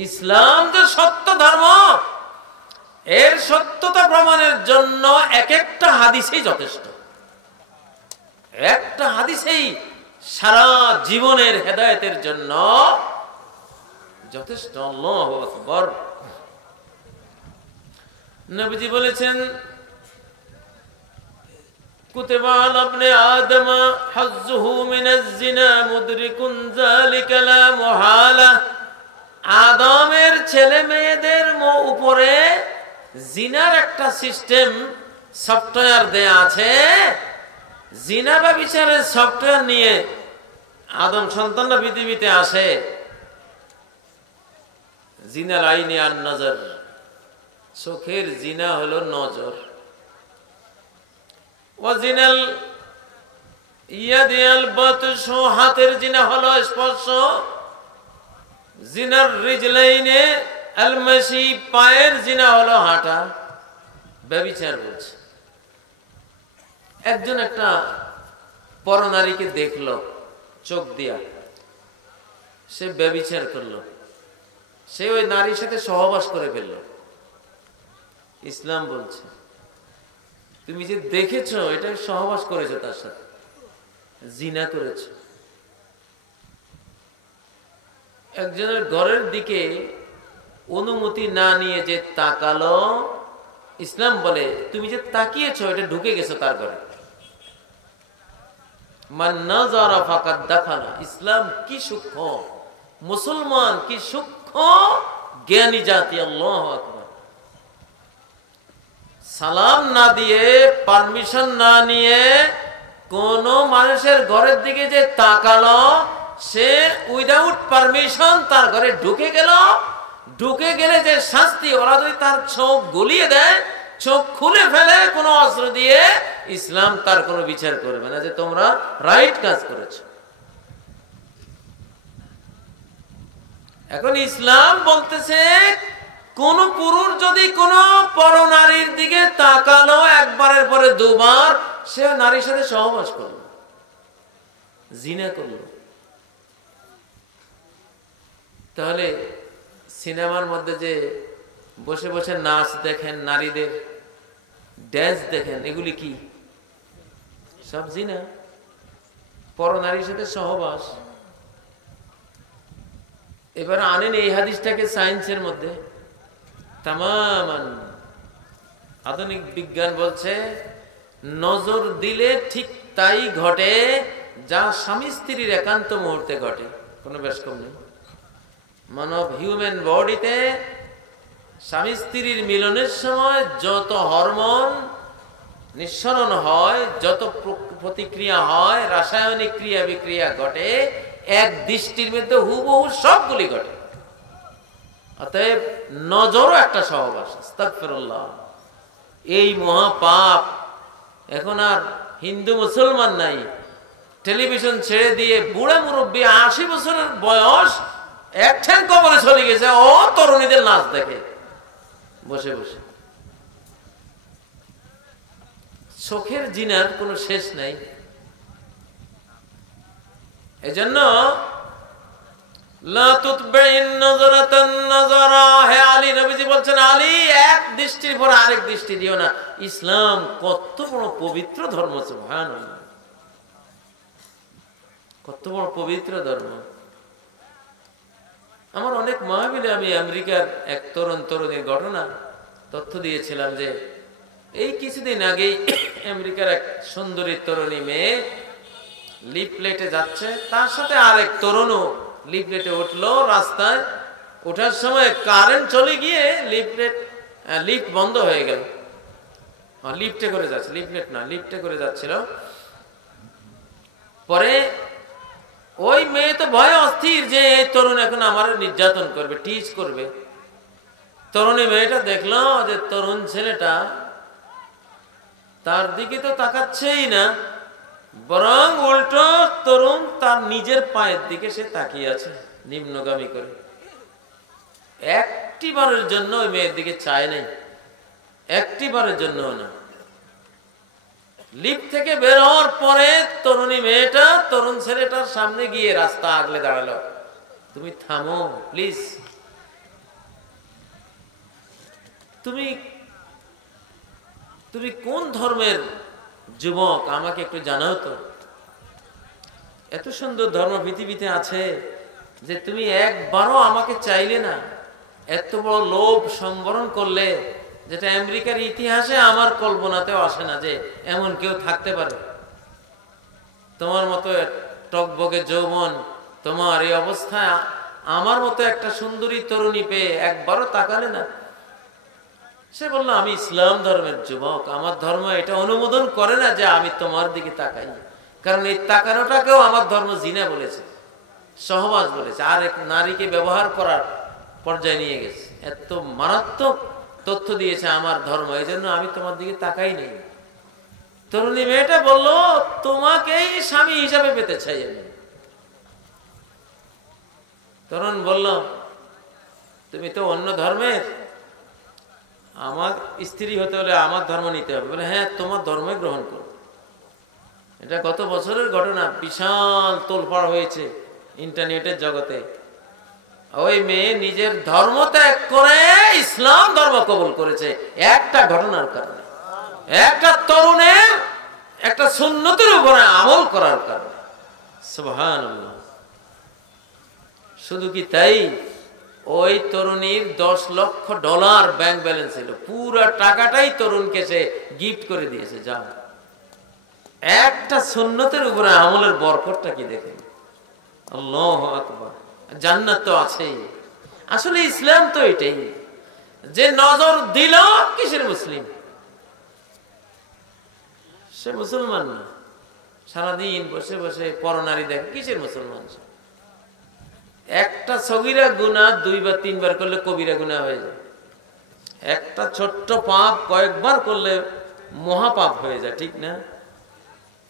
ইসলাম যে সত্য ধর্ম, এর সত্যতা প্রমাণের জন্য এক একটা হাদিসেই যথেষ্ট। একটা হাদিসেই সারা জীবনের হেদায়েতের জন্য যথেষ্ট। আল্লাহু আকবার। নবীজি বলেছেন, কুতিবা আলা ইবনে আদম হাজ্জুহু মিনাজ জিনা মুদরিকুন যালিকা লা মুহালা। আদমের ছেলে মেয়েদের উপরে জিনার একটা সিস্টেম সফটওয়্যার দেয়া আছে। জিনা বা বিচারের সফটওয়্যার নিয়ে আদম সন্তানরা পৃথিবীতে আসে। জিনার আইনি আর নজর, চোখের জিনা হলো নজর। ওয়াজিনাল ইয়াদিয়াল বাতশু, হাতের জিনা হলো স্পর্শ। জিনার রিজলাইনে আল মাশি, পায়ের জিনা হলো হাঁটা। ব্যভিচার বলছে। একজন একটা পরনারীকে দেখলো চোখ দিয়া, সে ব্যভিচার করলো, সে ওই নারীর সাথে সহবাস করে ফেলল। ইসলাম বলছে তুমি যে দেখেছো এটা সহবাস করেছো, তার সাথে জিনা করেছো। একজনের ঘরের দিকে অনুমতি না নিয়ে যে তাকালো, ইসলাম বলে তুমি যে তাকিয়েছো এটা ঢুকে গেছো তার ঘরে। মান নাযারা ফাকাদ দাখালা। ইসলাম কি সূক্ষ্ম, মুসলমান কি সূক্ষ্ম জ্ঞানী জাতি। আল্লাহু আকবার। সালাম না দিয়ে, পারমিশন না নিয়ে কোন মানুষের ঘরের দিকে যে তাকালো, সে উইদাউট পারমিশন তার ঘরে ঢুকে গেল। ঢুকে গেলে যে শাস্তি, ওরা যদি তার চোখ গলিয়ে দেয়, চোখ খুলে ফেলে কোনো অস্ত্র দিয়ে, ইসলাম তার কোনো বিচার করবে না যে তোমরা রাইট কাজ করেছো। এখন ইসলাম বলতেছে কোন পুরুষ যদি কোন পরনারীর দিকে তাকালো একবারের পরে দুবার, সে নারীর সাথে সহবাস করলো, জিনা করলো। তাহলে সিনেমার মধ্যে যে বসে বসে নাচ দেখেন, নারীদের ড্যান্স দেখেন, এগুলি কি? সব জিনা, পরনারীর সাথে সহবাস। এবার আনেন এই হাদিসটাকে সায়েন্সের মধ্যে। তামামান আধুনিক বিজ্ঞান বলছে নজর দিলে ঠিক তাই ঘটে যা স্বামী স্ত্রীর একান্ত মুহূর্তে ঘটে, কোনো বেশ কম নেই। মানব হিউম্যান বডিতে স্বামী স্ত্রীর মিলনের সময় যত হরমোন নিঃসরণ হয়, যত প্রতিক্রিয়া হয়, রাসায়নিক ক্রিয়া বিক্রিয়া ঘটে, এক দৃষ্টির মধ্যে হুবহু সবগুলি ঘটে। অতএব নজরও একটা সহবাস। আস্তাগফিরুল্লাহ। এই মহাপাপ। এখন আর হিন্দু মুসলমান নাই। টেলিভিশন ছেড়ে দিয়ে বুড়া মুরব্বী 80 বছরের বয়স এক ঠ্যাং কবরে চলে গেছে, ও তরুণীদের নাচ দেখে বসে বসে। চোখের জিনার কোনো শেষ নাই। এজন্য লা তুতবিন নজরাতান নজরা, হে আলী, নবীজি বলছেন আলী এক দৃষ্টির পর আরেক দৃষ্টি দিও না। ইসলাম কত বড় পবিত্র ধর্ম, সুবহানাল্লাহ, কত বড় পবিত্র ধর্ম। আমার অনেক মাহফিলে আমি আমেরিকার এক তরুণীর ঘটনা তথ্য দিয়েছিলাম যে এই কিছুদিন আগেই আমেরিকার এক সুন্দরী তরুণী মেয়ে লিফলেটে যাচ্ছে, তার সাথে আরেক তরুণও লিফলেটে উঠলো। রাস্তায় ওঠার সময় কারেন্ট চলে গিয়ে লিফট বন্ধ হয়ে গেল। লিফটে করে যাচ্ছে, লিফলেট না, লিফটে করে যাচ্ছিল। পরে ওই মেয়ে তো ভয়ে অস্থির যে এই তরুণ এখন আমার নির্যাতন করবে, টিচ করবে। তরুণী মেয়েটা দেখলো যে তরুণ ছেলেটা তার দিকে তো তাকাচ্ছেই না, বরং উল্টো তরুণ তার নিজের পায়ের দিকে সে তাকিয়ে আছে নিম্নগামী করে। একটি বারের জন্য ওই মেয়ের দিকে চায় নাই, একটি বারের জন্য না। লিফট থেকে বের হওয়ার পরে তরুণী মেয়েটা তরুণ ছেলেটার সামনে গিয়ে রাস্তা আগলে দাঁড়ালো, তুমি থামো প্লিজ, তুমি তুমি কোন ধর্মের যুবক আমাকে একটু জানাও তো। এত সুন্দর ধর্ম পৃথিবীতে আছে যে তুমি একবারও আমাকে চাইলে না। এত বড় লোভ সম্বরণ করলে, যেটা আমেরিকার ইতিহাসে আমার কল্পনাতেও আসে না যে এমন কেউ থাকতে পারে। তোমার মতো টকবগে যৌবন, তোমার এই অবস্থায় আমার মতো একটা সুন্দরী তরুণী পেয়ে একবারও তাকালে না। সে বলল, আমি ইসলাম ধর্মের যুবক, আমার ধর্ম এটা অনুমোদন করে না যে আমি তোমার দিকে তাকাই। কারণ এই তাকানোটাকেও আমার ধর্ম জিনা বলেছে, সহবাস বলেছে, আর এক নারীকে ব্যবহার করার পর্যায়ে নিয়ে গেছে। এত মারাত্মক তথ্য দিয়েছে আমার ধর্ম, এই জন্য আমি তোমার দিকে তাকাই নেই। তরুণী মেয়েটা বলল, তোমাকেই স্বামী হিসাবে পেতে চাই আমি। তরুণ বলল, তুমি তো অন্য ধর্মের, আমার স্ত্রী হতে হলে আমার ধর্ম নিতে হবে। বলে, হ্যাঁ, তোমার ধর্মই গ্রহণ করো। এটা গত বছরের ঘটনা, বিশাল তোলপাড় হয়েছে ইন্টারনেটের জগতে। ওই মেয়ে নিজের ধর্ম ত্যাগ করে ইসলাম ধর্ম কবুল করেছে একটা ঘটনার কারণে, একটা তরুণের একটা সুন্নতের উপরে আমল করার কারণে। সুবহানাল্লাহ। শুধু কি তাই, ওই তরুণীর $10 লক্ষ ব্যাংক ব্যালেন্স ছিল, পুরো টাকাটাই তরুণকে সে গিফট করে দিয়েছে। যা একটা সুন্নতের উপরে আমলের বরকতটা কি দেখেন। আল্লাহু আকবার। জান্নাত তো আছেই। আসলে ইসলাম তো এটাই যে নজর দিল কিসের মুসলিম, সে মুসলমান না। সারাদিন বসে বসে পরনারী দেখে, কিসের মুসলমান? একটা সগীরা গুনাহ 2 বা 3 বার করলে কবিরা গুনাহ হয়ে যায়। একটা ছোট্ট পাপ কয়েকবার করলে মহাপাপ হয়ে যায়, ঠিক না?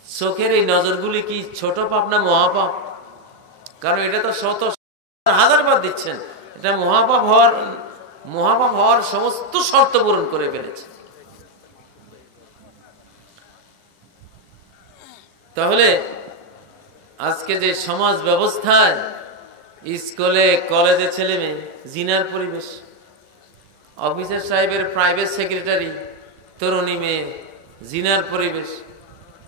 চোখের এই নজরগুলি কি ছোট পাপ না মহাপাপ? কারণ এটা তো শত হাজার বার দিচ্ছেন, এটা মহাপাপ হওয়ার সমস্ত শর্ত পূরণ করে ফেলেছে। তাহলে আজকে যে সমাজ ব্যবস্থায় স্কুলে কলেজে ছেলে মেয়ে জিনার পরিবেশ, অফিসার সাহেবের প্রাইভেট সেক্রেটারি তরুণী মেয়ে জিনার পরিবেশ,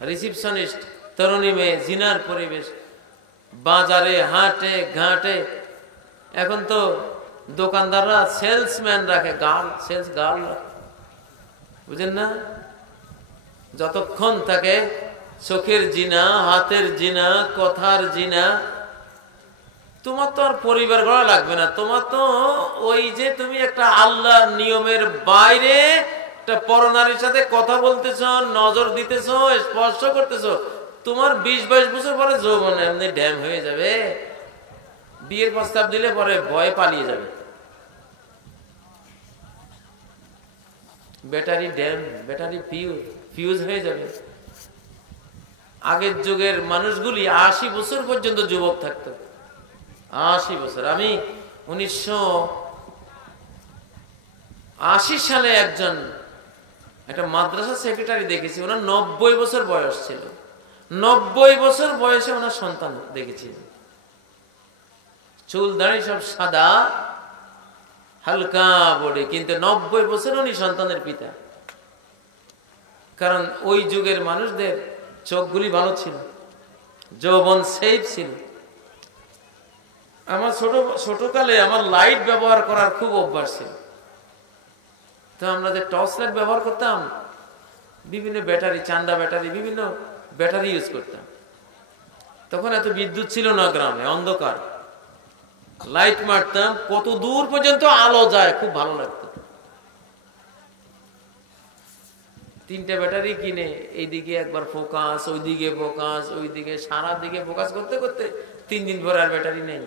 রিসিপশনিস্ট তরুণী মেয়ে জিনার পরিবেশ, বাজারে হাটে ঘাটে এখন তো দোকানদাররা সেলসম্যান রাখে, সেলস গার্ল রাখে, বুঝেন না? যতক্ষণ থাকে চোখের জিনা, হাতের জিনা, কথার জিনা। তোমার তো আর পরিবার গড়া লাগবে না, তোমার তো ওই যে তুমি একটা আল্লাহর নিয়মের বাইরে একটা পরনারীর সাথে কথা বলতেছ, নজর দিতেছ, স্পর্শ করতেছ, তোমার 20-22 বছর পরে যৌবন এমনি ড্যাম হয়ে যাবে। বিয়ের প্রস্তাব দিলে পরে ভয়ে পালিয়ে যাবে। ব্যাটারি ড্যাম, ব্যাটারি ফিউজ হয়ে যাবে। আগের যুগের মানুষগুলি 80 বছর পর্যন্ত যুবক থাকতো। 80 বছর। আমি 1980 সালে একটা মাদ্রাসা সেক্রেটারি দেখেছি, ওনার 90 বছর বয়স ছিল। 90 বছর বয়সে ওনার সন্তান দেখেছি, চুল দাড়ি সব সাদা, হালকা বডি, কিন্তু 90 বছর উনি সন্তানের পিতা। কারণ ওই যুগের মানুষদের চোখগুলি ভালো ছিল, যৌবন সেফ ছিল। আমার ছোটকালে আমার লাইট ব্যবহার করার খুব অভ্যাস ছিল। তো আমরা যে টর্চ লাইট ব্যবহার করতাম, বিভিন্ন ব্যাটারি, চান্দা ব্যাটারি, বিভিন্ন ব্যাটারি ইউজ করতাম। তখন এত বিদ্যুৎ ছিল না, গ্রামে অন্ধকার, লাইট মারতাম, কত দূর পর্যন্ত আলো যায়, খুব ভালো লাগতো। 3টে ব্যাটারি কিনে এইদিকে একবার ফোকাস, ওইদিকে ফোকাস, ওইদিকে, সারা দিকে ফোকাস করতে করতে 3 দিন পর আর ব্যাটারি নেই।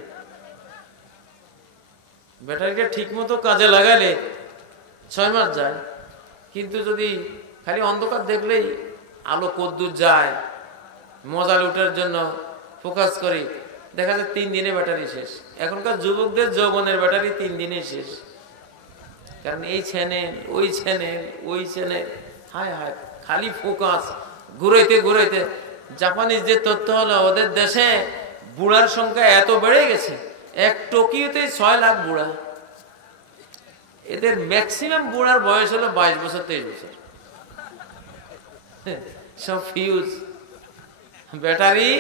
ব্যাটারিটা ঠিক মতো কাজে লাগালে 6 মাস যায়, কিন্তু যদি খালি অন্ধকার দেখলেই আলো কদ্দূর যায় মজা লুটার জন্য ফোকাস করি, দেখা যায় 3 দিনে ব্যাটারি শেষ। এখনকার যুবকদের যৌবনের ব্যাটারি 3 দিনে শেষ। কারণ এই চ্যানেল, ওই চ্যানেল, ওই চ্যানেল, হায় হায়, খালি ফোকাস, ঘুরাইতে ঘুরাইতে। জাপানিজ যে তথ্য হলো, ওদের দেশে বুড়ার সংখ্যা এত বেড়ে গেছে, এক টোকিওতে 6 লাখ বুড়া। এদের ম্যাক্সিমাম বুড়ার বয়স হলো 22 বছর, 23 বছর। সব ফিউজ, ব্যাটারি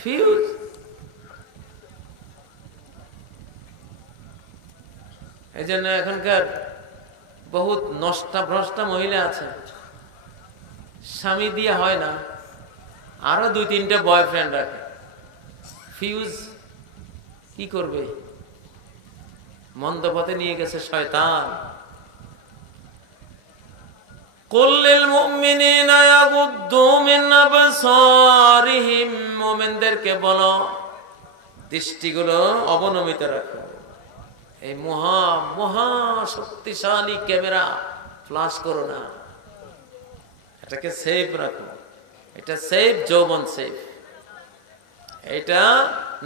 ফিউজ। এই জন্য এখনকার বহুত নষ্টা ভ্রষ্টা মহিলা আছে, স্বামী দিয়ে হয় না, আরো 2-3টে বয়ফ্রেন্ড রাখে। ফিউজ কি করবে? মন্দ পথে নিয়ে গেছে শয়তান। কুল লিল মুমিনিনা ইয়াগুদ্দু মিন আবসারিহিম, মুমিনদেরকে বলো দৃষ্টিগুলো অবনমিত রাখো। এই মহা শক্তিশালী ক্যামেরা ফ্লাশ করো না, এটাকে সেফ রাখো। এটা সেফ, যৌবন সেফ। এটা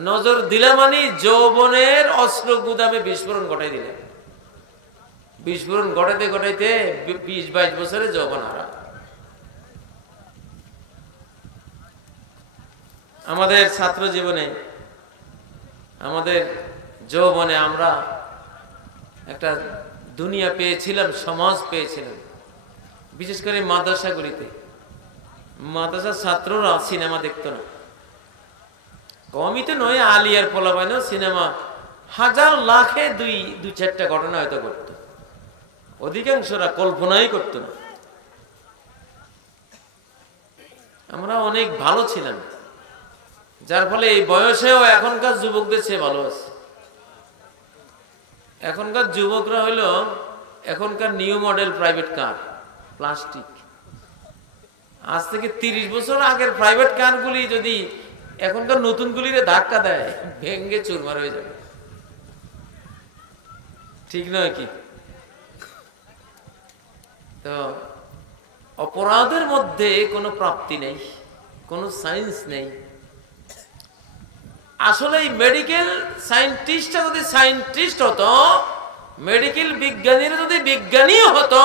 নজর দিলে মানে যৌবনের অস্ত্র গুদামে বিস্ফোরণ ঘটাই দিলে। বিস্ফোরণ ঘটাইতে ঘটাইতে 20-22 বছরে যৌবন হারা। আমাদের ছাত্র জীবনে, আমাদের যৌবনে আমরা একটা দুনিয়া পেয়েছিলাম, সমাজ পেয়েছিলাম। বিশেষ করে মাদ্রাসাগুলিতে, মাদ্রাসার ছাত্ররা সিনেমা দেখতো না। কমই তো নয়, আলিয়ার পোলাপাইনও সিনেমা হাজার লাখে 2-4টা ঘটনা হয়তো করতো, অধিকাংশরা কল্পনাই করতো না। আমরা অনেক ভালো ছিলাম, যার ফলে এই বয়সেও এখনকার যুবকদের চেয়ে ভালো আছে। এখনকার যুবকরা হইলো এখনকার new model private car, plastic. আজ থেকে 30 বছর আগের প্রাইভেট কারগুলি যদি এখনকার নতুনগুলিরে ধাক্কা দেয়, ভেঙ্গে চুরমার হয়ে যাবে। ঠিক নয় কি? তো অপরাধের মধ্যে কোনো প্রাপ্তি নেই, কোনো সায়েন্স নেই। আসলে এই মেডিকেল সায়েন্টিস্টরা যদি সায়েন্টিস্ট হতো, মেডিকেল বিজ্ঞানীরা যদি বিজ্ঞানী হতো,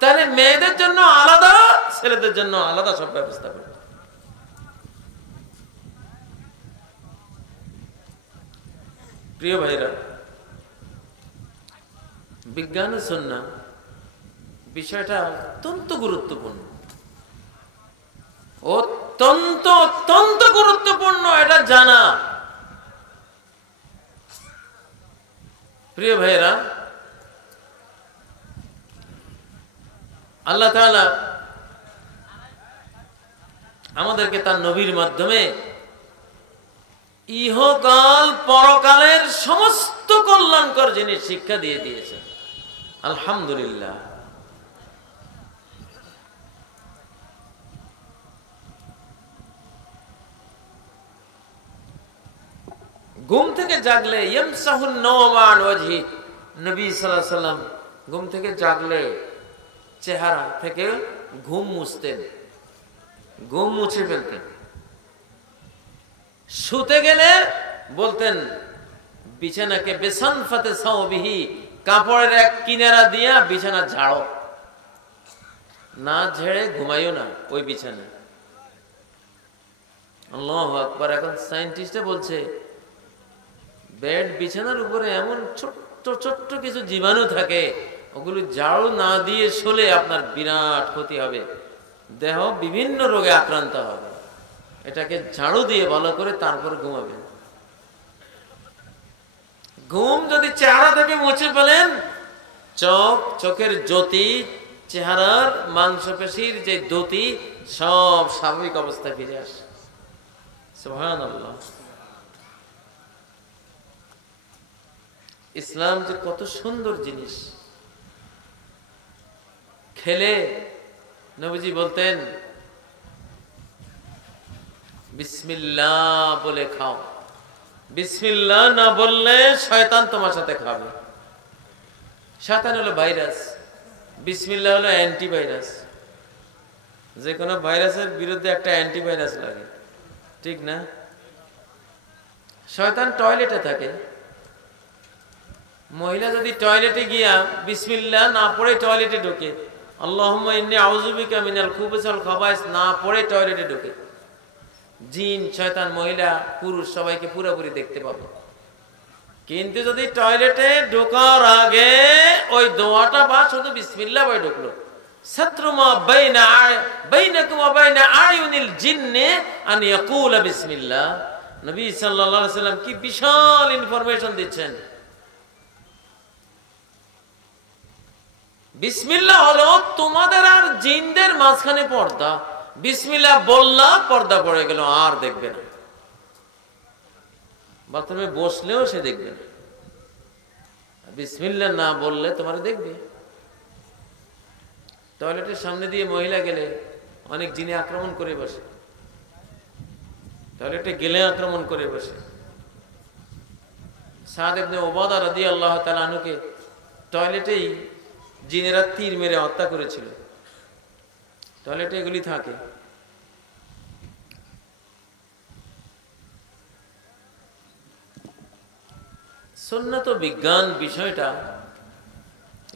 তাহলে মেয়েদের জন্য আলাদা, ছেলেদের জন্য আলাদা সব ব্যবস্থা করত। প্রিয় ভাইরা, বিজ্ঞান ও সুন্নাহ বিষয়টা অত্যন্ত গুরুত্বপূর্ণ, অত্যন্ত অত্যন্ত গুরুত্বপূর্ণ এটা জানা। প্রিয় ভাইরা, আল্লাহ তাআলা আমাদেরকে তার নবীর মাধ্যমে ইহকাল পরকালের সমস্ত কল্যাণকর জিনিস শিক্ষা দিয়ে দিয়েছেন। আলহামদুলিল্লাহ। ঘুম থেকে জাগলে ইয়ামসাহুন নাওমা আন ওয়াজহি, নবী সাল্লাল্লাহু আলাইহি সাল্লাম ঘুম থেকে জাগলে চেহারা থেকে ঘুম মুছতেন, ঘুম মুছে ফেলতেন। শুতে গেলে বলতেন বিছানাকে বেসানফাতে সাওবিহি, কাপড়ের এক কিনারা দিয়া বিছানা ঝাড়ো, না ঝেড়ে ঘুমাইও না ওই বিছানা। আল্লাহু আকবার। এখন সায়েন্টিস্টরা বলছে বেড বিছানার উপরে এমন ছোট্ট ছোট্ট কিছু জীবাণু থাকে, ওগুলো ঝাড়ু না দিয়ে শুলে আপনার বিরাট ক্ষতি হবে, দেহ বিভিন্ন রোগে আক্রান্ত হবে। এটাকে ঝাড়ু দিয়ে ভালো করে তারপর ঘুমাবেন। ঘুম যদি চেহারা থেকে মুছে ফেলেন, চোখের জ্যোতি, চেহারার মাংসপেশির যে দ্যুতি, সব স্বাভাবিক অবস্থায় ফিরে আসে। সুবহানাল্লাহ। ইসলাম যে কত সুন্দর জিনিস। খেলে নবীজি বলতেন বিসমিল্লাহ বলে খাও। বিসমিল্লাহ না বললে শয়তান তোমার সাথে খাবে। শয়তান হলো ভাইরাস, বিসমিল্লাহ হলো অ্যান্টিভাইরাস। যে কোনো ভাইরাসের বিরুদ্ধে একটা অ্যান্টিভাইরাস লাগে, ঠিক না? শয়তান টয়লেটে থাকে, মহিলা যদি টয়লেটে গিয়া বিসমিল্লাহ না পড়ে টয়লেটে ঢোকে, আল্লাহুম্মা ইন্নী আউযু বিকা মিনাল খুবুসি ওয়াল খাবায়েস না পড়ে টয়লেটে ঢোকে, জিন, শয়তান, মহিলা, পুরুষ সবাইকে পুরোপুরি দেখতে পাবে। কিন্তু যদি টয়লেটে ঢোকার আগে ওই দোয়াটা বা শুধু বিসমিল্লাহ বলে ঢুকলো, সাতরুমা বাইনাকুম ওয়া বাইনা আয়ুনিল জিন্নি আন ইয়াকুলা বিসমিল্লাহ। নবী সাল্লাল্লাহু আলাইহি ওয়াসাল্লাম কি বিশাল ইনফরমেশন দিচ্ছেন। বিসমিল্লাহ হলো তোমাদের আর জিনদের মাঝখানে পর্দা। বিসমিল্লাহ বললা, পর্দা পড়ে গেল, আর দেখবে না। বাথরুমে বসলেও সে দেখবে না। বিসমিল্লাহ না বললে তোমার দেখবে। টয়লেটের সামনে দিয়ে মহিলা গেলে অনেক জিনে আক্রমণ করে বসে, টয়লেটে গেলে আক্রমণ করে বসে। সাদ ইবনে উবাদা রাদিয়াল্লাহু তাআলা আনহুকে টয়লেটেই জিনেরা তীর মেরে হত্যা করেছিল। টয়লেটে এগুলি থাকে। সুন্নাত ও বিজ্ঞান বিষয়টা,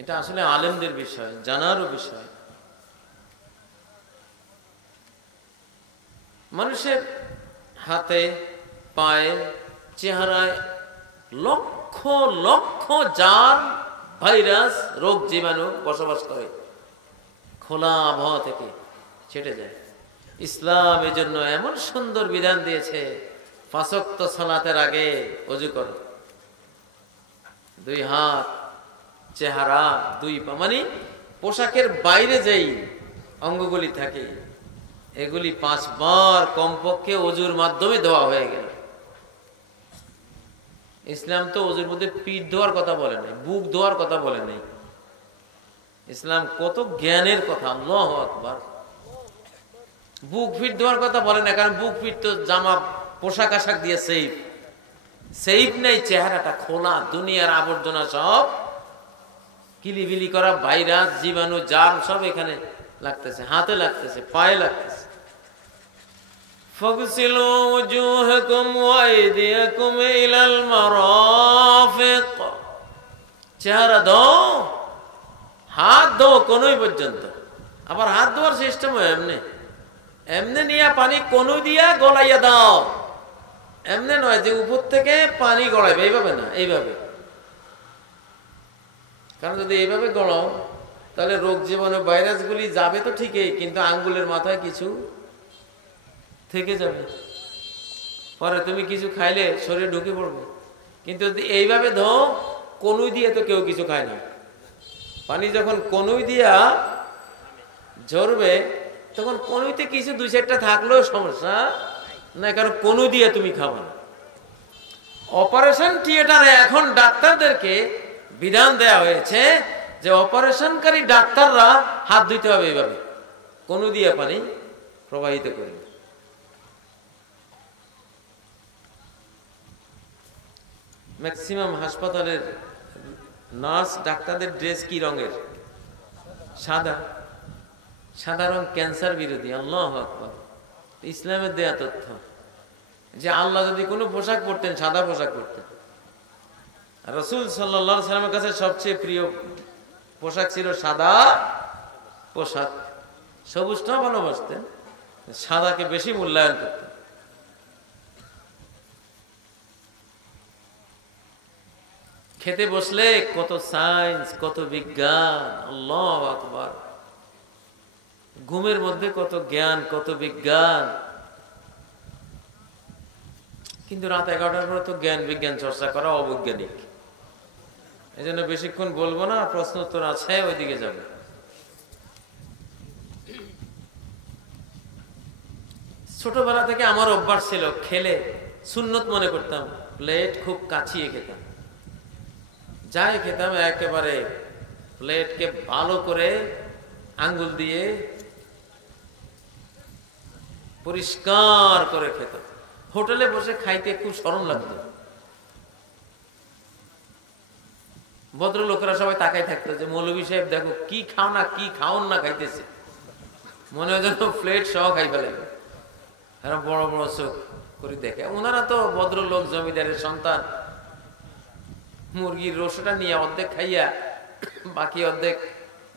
এটা আসলে আলেমদের বিষয়, জানারও বিষয়। মানুষের হাতে, পায়ে, চেহারায় লক্ষ লক্ষ জার, ভাইরাস, রোগ জীবাণু বসবাস করে, খোলা আবহাওয়া থেকে ছেটে যায়। ইসলাম এজন্য এমন সুন্দর বিধান দিয়েছে, 5 ওয়াক্ত সালাতের আগে ওযু করো, 2 হাত, চেহারা, 2 পা, মানে পোশাকের বাইরে যেই অঙ্গগুলি থাকে এগুলি 5 বার কমপক্ষে ওযুর মাধ্যমে ধোয়া হয়ে গেল। ইসলাম তো ওযুর মধ্যে পিঠ ধোয়ার কথা বলে নাই, বুক ধোয়ার কথা বলে নাই। ইসলাম কত জ্ঞানের কথা, আল্লাহু আকবার। বুক পিঠ ধোয়ার কথা বলে না, কারণ বুক পিঠ তো জামা পোশাক আশাক দিয়ে সেফ নেই। চেহারাটা খোলা, দুনিয়ার আবর্জনা সব কিলিবিলি করা, ভাইরাস, জীবাণু, জার্ম সব এখানে লাগতেছে, হাতে লাগতেছে, পায়ে লাগতেছে। ফাগসিলু ওজুহাকুম ওয়া আইদিয়াকুম ইলাল মারাফিক। চেহারা ধোও, হাত ধোও কোনই পর্যন্ত। আবার হাত ধোয়ার সিস্টেম এমনি এমনি নিয়ে পানি কোন দিয়া গলাইয়া দাও, এমনি নয় যে উপর থেকে পানি গড়াইবে, এইভাবে না, এইভাবে। কারণ যদি এইভাবে গড়াও তাহলে রোগ জীবাণু ভাইরাসগুলি যাবে তো ঠিকই, কিন্তু আঙ্গুলের মাথায় কিছু থেকে যাবে, পরে তুমি কিছু খাইলে শরীরে ঢুকে পড়বে। কিন্তু যদি এইভাবে ধোও, কনুই দিয়ে তো কেউ কিছু খায় না। পানি যখন কনুই দিয়া ঝরবে তখন কনুইতে কিছু 2-4টা থাকলেও সমস্যা না, কারণ কনু দিয়ে তুমি খাবে না। অপারেশন থিয়েটারে এখন ডাক্তারদেরকে বিধান দেয়া হয়েছে যে অপারেশনকারী ডাক্তাররা হাত ধুইতে হবে এইভাবে, কনু দিয়ে পানি প্রবাহিত করে। ম্যাক্সিমাম হাসপাতালের নার্স ডাক্তারদের ড্রেস কি রঙের? সাদা। সাদা রং ক্যান্সার বিরোধী। আল্লাহু আকবার। ইসলামের দেয়া তথ্য যে আল্লাহ যদি কোনো পোশাক পরতেন, সাদা পোশাক পরতেন। রাসূল সাল্লাল্লাহু আলাইহি ওয়াসাল্লামের কাছে সবচেয়ে প্রিয় পোশাক ছিল সাদা পোশাক। সবুজটা ভালোবাসতেন, সাদাকে বেশি মূল্যায়ন করতেন। খেতে বসলে কত সায়েন্স, কত বিজ্ঞান, আল্লাহু আকবার। ঘুমের মধ্যে কত জ্ঞান, কত বিজ্ঞান। কিন্তু রাত 11টার পরে তো জ্ঞান বিজ্ঞান চর্চা করা অবৈজ্ঞানিক। এই জন্য বেশিক্ষণ বলবো না, প্রশ্ন উত্তর আছে, ওইদিকে যাবে। ছোটবেলা থেকে আমার অভ্যাস ছিল, খেলে সুন্নত মনে করতাম, প্লেট খুব কাছিয়ে খেতাম। যাই খেতাম একেবারে প্লেটকে ভালো করে আঙ্গুল দিয়ে পরিষ্কার করে খেতাম। হোটেলে বসে খাইতে খুব শরম লাগতো। ভদ্রলোকেরা সবাই তাকাই থাকতো যে মৌলভী সাহেব দেখো কি খাও না, কি খাওন না খাইতেছে, মনে হয় যেন প্লেট সহ খাই ফেলে। এরা বড় বড় চোখ করে দেখে। ওনারা তো ভদ্রলোক, জমিদারের সন্তান। মুরগির রোস্টটা নিয়ে অর্ধেক খাইয়া বাকি অর্ধেক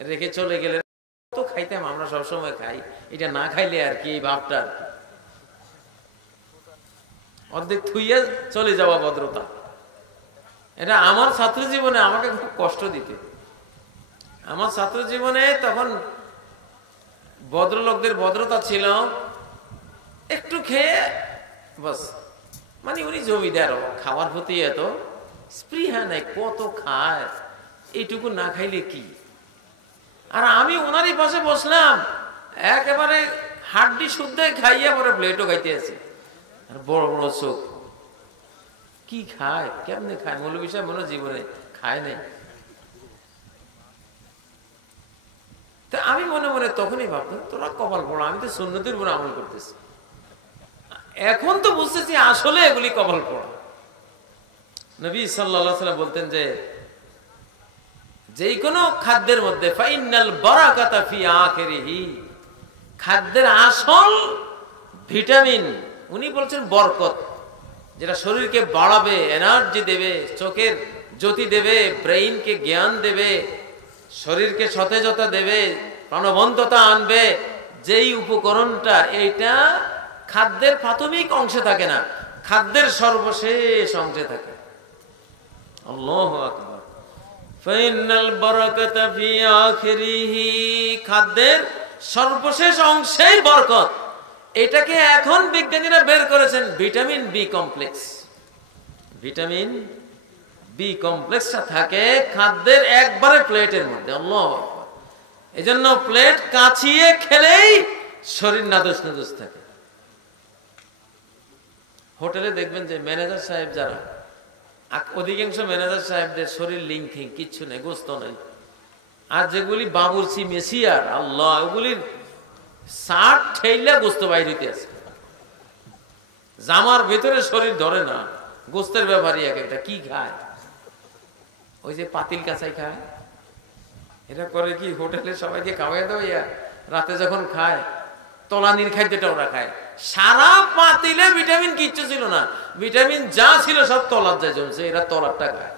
রেখে চলে গেলে তো খাইতাম। আমরা সবসময় খাই, এটা না খাইলে আর কি, এই ভাবটা আর কি। অর্ধেক থুইয়া চলে যাওয়া ভদ্রতা, এটা আমার ছাত্র জীবনে আমাকে খুব কষ্ট দিত। আমার ছাত্র জীবনে তখন ভদ্রলোকদের ভদ্রতা ছিল, একটু খেয়ে বাস, মানে উনি জমিদার, খাওয়ার প্রতি এত স্পৃহা নাই, কত খায়, এইটুকু না খাইলে কি। আর আমি ওনারই পাশে বসলাম, একেবারে হাড্ডি শুদ্ধ খাইয়া পরে প্লেটও খাইতে আছে, আর বড় বড় চোখ। কি খায়, কেমনে খায়? মৌলভী সাহেব মনে জীবনে খায় নাই। তা আমি মনে মনে তখনই ভাবতাম, তোরা কপাল পড়া, আমি তো সুন্নতের উপর আমল করতেছি। এখন তো বুঝতেছি আসলে এগুলি কপাল পড়া। নবী সাল্লাল্লাহু আলাইহি ওয়াসাল্লাম বলতেন যে কোনো খাদ্যের মধ্যে ফাইনাল বারাকাতা ফি আখিরিহি, খাদ্যের আসল ভিটামিন, উনি বলছেন বরকত, যেটা শরীরকে বাড়াবে, এনার্জি দেবে, চোখের জ্যোতি দেবে, ব্রেইনকে জ্ঞান দেবে, শরীরকে সতেজতা দেবে, প্রাণবন্ততা আনবে, যেই উপকরণটা, এইটা খাদ্যের প্রাথমিক অংশে থাকে না, খাদ্যের সর্বশেষ অংশে থাকে। আল্লাহু আকবার। ফাইনাল বারাকাতা ফি আখিরিহি, খাদ্যের সর্বশেষ অংশেই বরকত। এটাকে এখন বিজ্ঞানীরা বের করেছেন vitamin B complex. Vitamin B কমপ্লেক্সটা থাকে খাদ্যের একবারে প্লেটের মধ্যে। আল্লাহু আকবার। এজন্য প্লেট কাছিয়ে খেলেই শরীর নাদুস নাদুস থাকে। হোটেলে দেখবেন যে ম্যানেজার সাহেব যারা, অধিকাংশ ম্যানেজার সাহেবদের শরীর লিঙ্কিং কিচ্ছু নেই, গোস্ত নাই। আর যেগুলি বাবুর্চি মেসিয়ার, আল্লাহ, ওগুলির শার্ট ঠেইলা গোস্ত বাইরে আছে, জামার ভেতরে শরীর ধরে না। গোস্তের ব্যাপারই এক একটা কি খায়, ওই যে পাতিল কাঁচাই খায়। এটা করে কি হোটেলে সবাইকে খাওয়াই দেওয়া, রাতে যখন খায় তলানির খাদ্যটা ওরা খায়। সারা পাতিলে ভিটামিন কিচ্ছু ছিল না, ভিটামিন যা ছিল সব তলার যায় জমছে, এরা তলারটা খায়।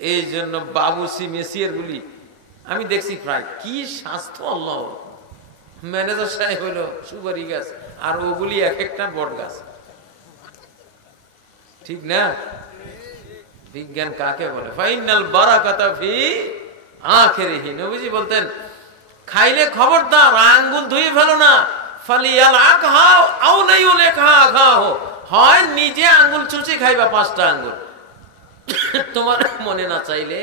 এই জন্য বাবুসি মেসিয়ার গুলি আমি দেখছি প্রায়, কি স্বাস্থ্য আল্লাহ। ম্যানেজার সাহেব হইলো সুপারি গাছ, আর ওগুলি এক একটা বট গাছ, ঠিক না? বিজ্ঞান কাকে বলে? ফাইনাল বারাকাতা ফি আখিরিহি। নবীজি বলতেন, খাইলে খবরদার আঙ্গুল ধুয়ে ফেলো না, ফালিয়াল আকহা আও লাইউলাকহা খাও, হয় নিজে আঙ্গুল চুষে খাইবা 5টা আঙ্গুল, তোমার মনে না চাইলে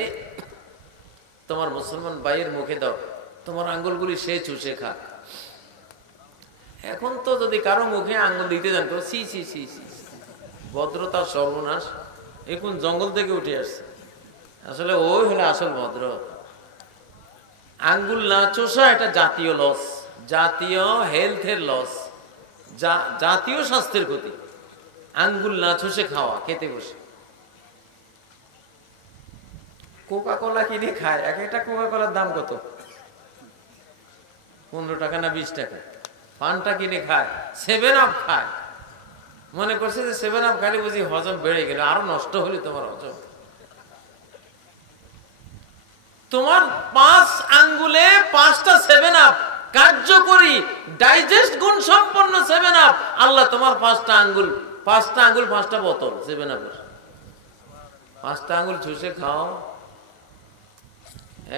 তোমার মুসলমান ভাইয়ের মুখে দাও, তোমার আঙ্গুলগুলি সে চুষে খা। এখন তো যদি কারো মুখে আঙ্গুল দিতে যান, সি সি সি সি, ভদ্রতার সর্বনাশ। এখন জঙ্গল থেকে উঠে আসছে, আসলে ওই হলো আসল ভদ্র। আঙ্গুল না চোষা এটা জাতীয় লস, জাতীয় হেলথের লস, জাতীয় স্বাস্থ্যের ক্ষতি। আঙ্গুল না চষে খাওয়া, খেতে বসে। কোকা কোলা কিনে খায়, এক একটা কোকা কোলার দাম কত? 15 টাকা না 20 টাকা। পানটা কিনে খায়, 7 আপ খায়, মনে করছে যে 7 আপ খাইলে বুঝি হজম বেড়ে গেল, আরো নষ্ট হলে তোমার হজম। তোমার 5 আঙ্গুলে 5টা 7 আপ, কার্যকরী ডাইজেস্ট গুণ সম্পন্ন 7 আপ। আল্লাহ তোমার 5টা আঙ্গুল 5টা বোতল 7 আপের, 5টা আঙ্গুল চুষে খাও।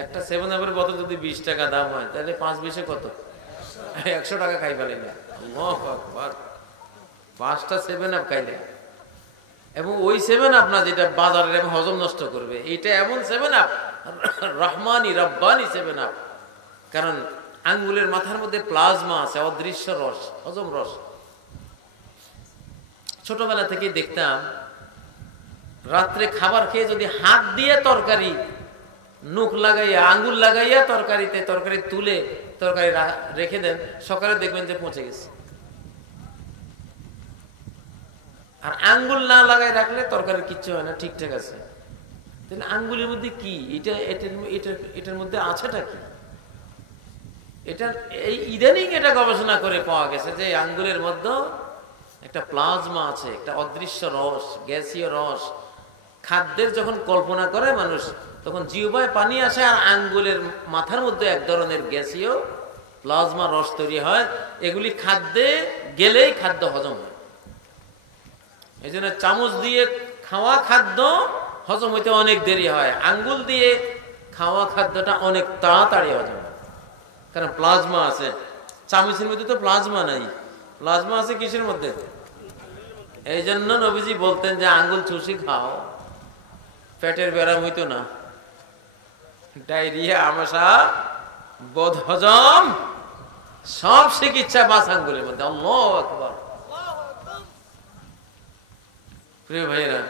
একটা 7 আপের বোতল যদি 20 টাকা দাম হয়, তাহলে 5 20 কত? 100 টাকা খাই ফেলে না। আল্লাহু আকবার। 5টা 7 আপ খাইলে, এবং ওই 7 আপ না যেটা বাজারের এবং হজম নষ্ট করবে, এটা এমন 7 আপ রহমানি রব্বানি 7 আপ। কারণ আঙ্গুলের মাথার মধ্যে প্লাজমা আছে, অদৃশ্য রস, হজম রস। ছোটবেলা থেকে দেখতাম, রাত্রে খাবার খেয়ে যদি হাত দিয়ে তরকারি নুক লাগাইয়া, আঙ্গুল লাগাইয়া তরকারি তুলে তরকারি রেখে দেন, সকালে দেখবেন যে পচে গেছে। আর আঙ্গুল না লাগাই রাখলে তরকারি কিচ্ছু হয় না, ঠিকঠাক আছে। তাহলে আঙ্গুলের মধ্যে কি, এটার মধ্যে আছেটা কি? এটা এই ইদানিং এটা গবেষণা করে পাওয়া গেছে যে আঙ্গুলের মধ্যে একটা প্লাজমা আছে, একটা অদৃশ্য রস, গ্যাসীয় রস। খাদ্যের যখন কল্পনা করে মানুষ, তখন জিহ্বায় পানি আসে, আর আঙ্গুলের মাথার মধ্যে এক ধরনের গ্যাসীয় প্লাজমা রস তৈরি হয়। এগুলি খাদ্যে গেলেই খাদ্য হজম হয়। এই জন্য চামচ দিয়ে খাওয়া খাদ্য হজম হইতে অনেক দেরি হয়, আঙ্গুল দিয়ে খাওয়া খাদ্যটা অনেক তাড়াতাড়ি হজম হয়। কারণ প্লাজমা আছে, চামচের মধ্যে তো প্লাজমা নাই, প্লাজমা আছে কিসের মধ্যে? এই জন্য নবীজি বলতেন যে আঙ্গুল চুষি খাও, পেটের ব্যারাম হইতো না, ডায়রিয়া, আমাশা, বদহজম সব চিকিৎসা বাস আঙ্গুলের মধ্যে। আল্লাহু আকবার। প্রিয় ভাইরা,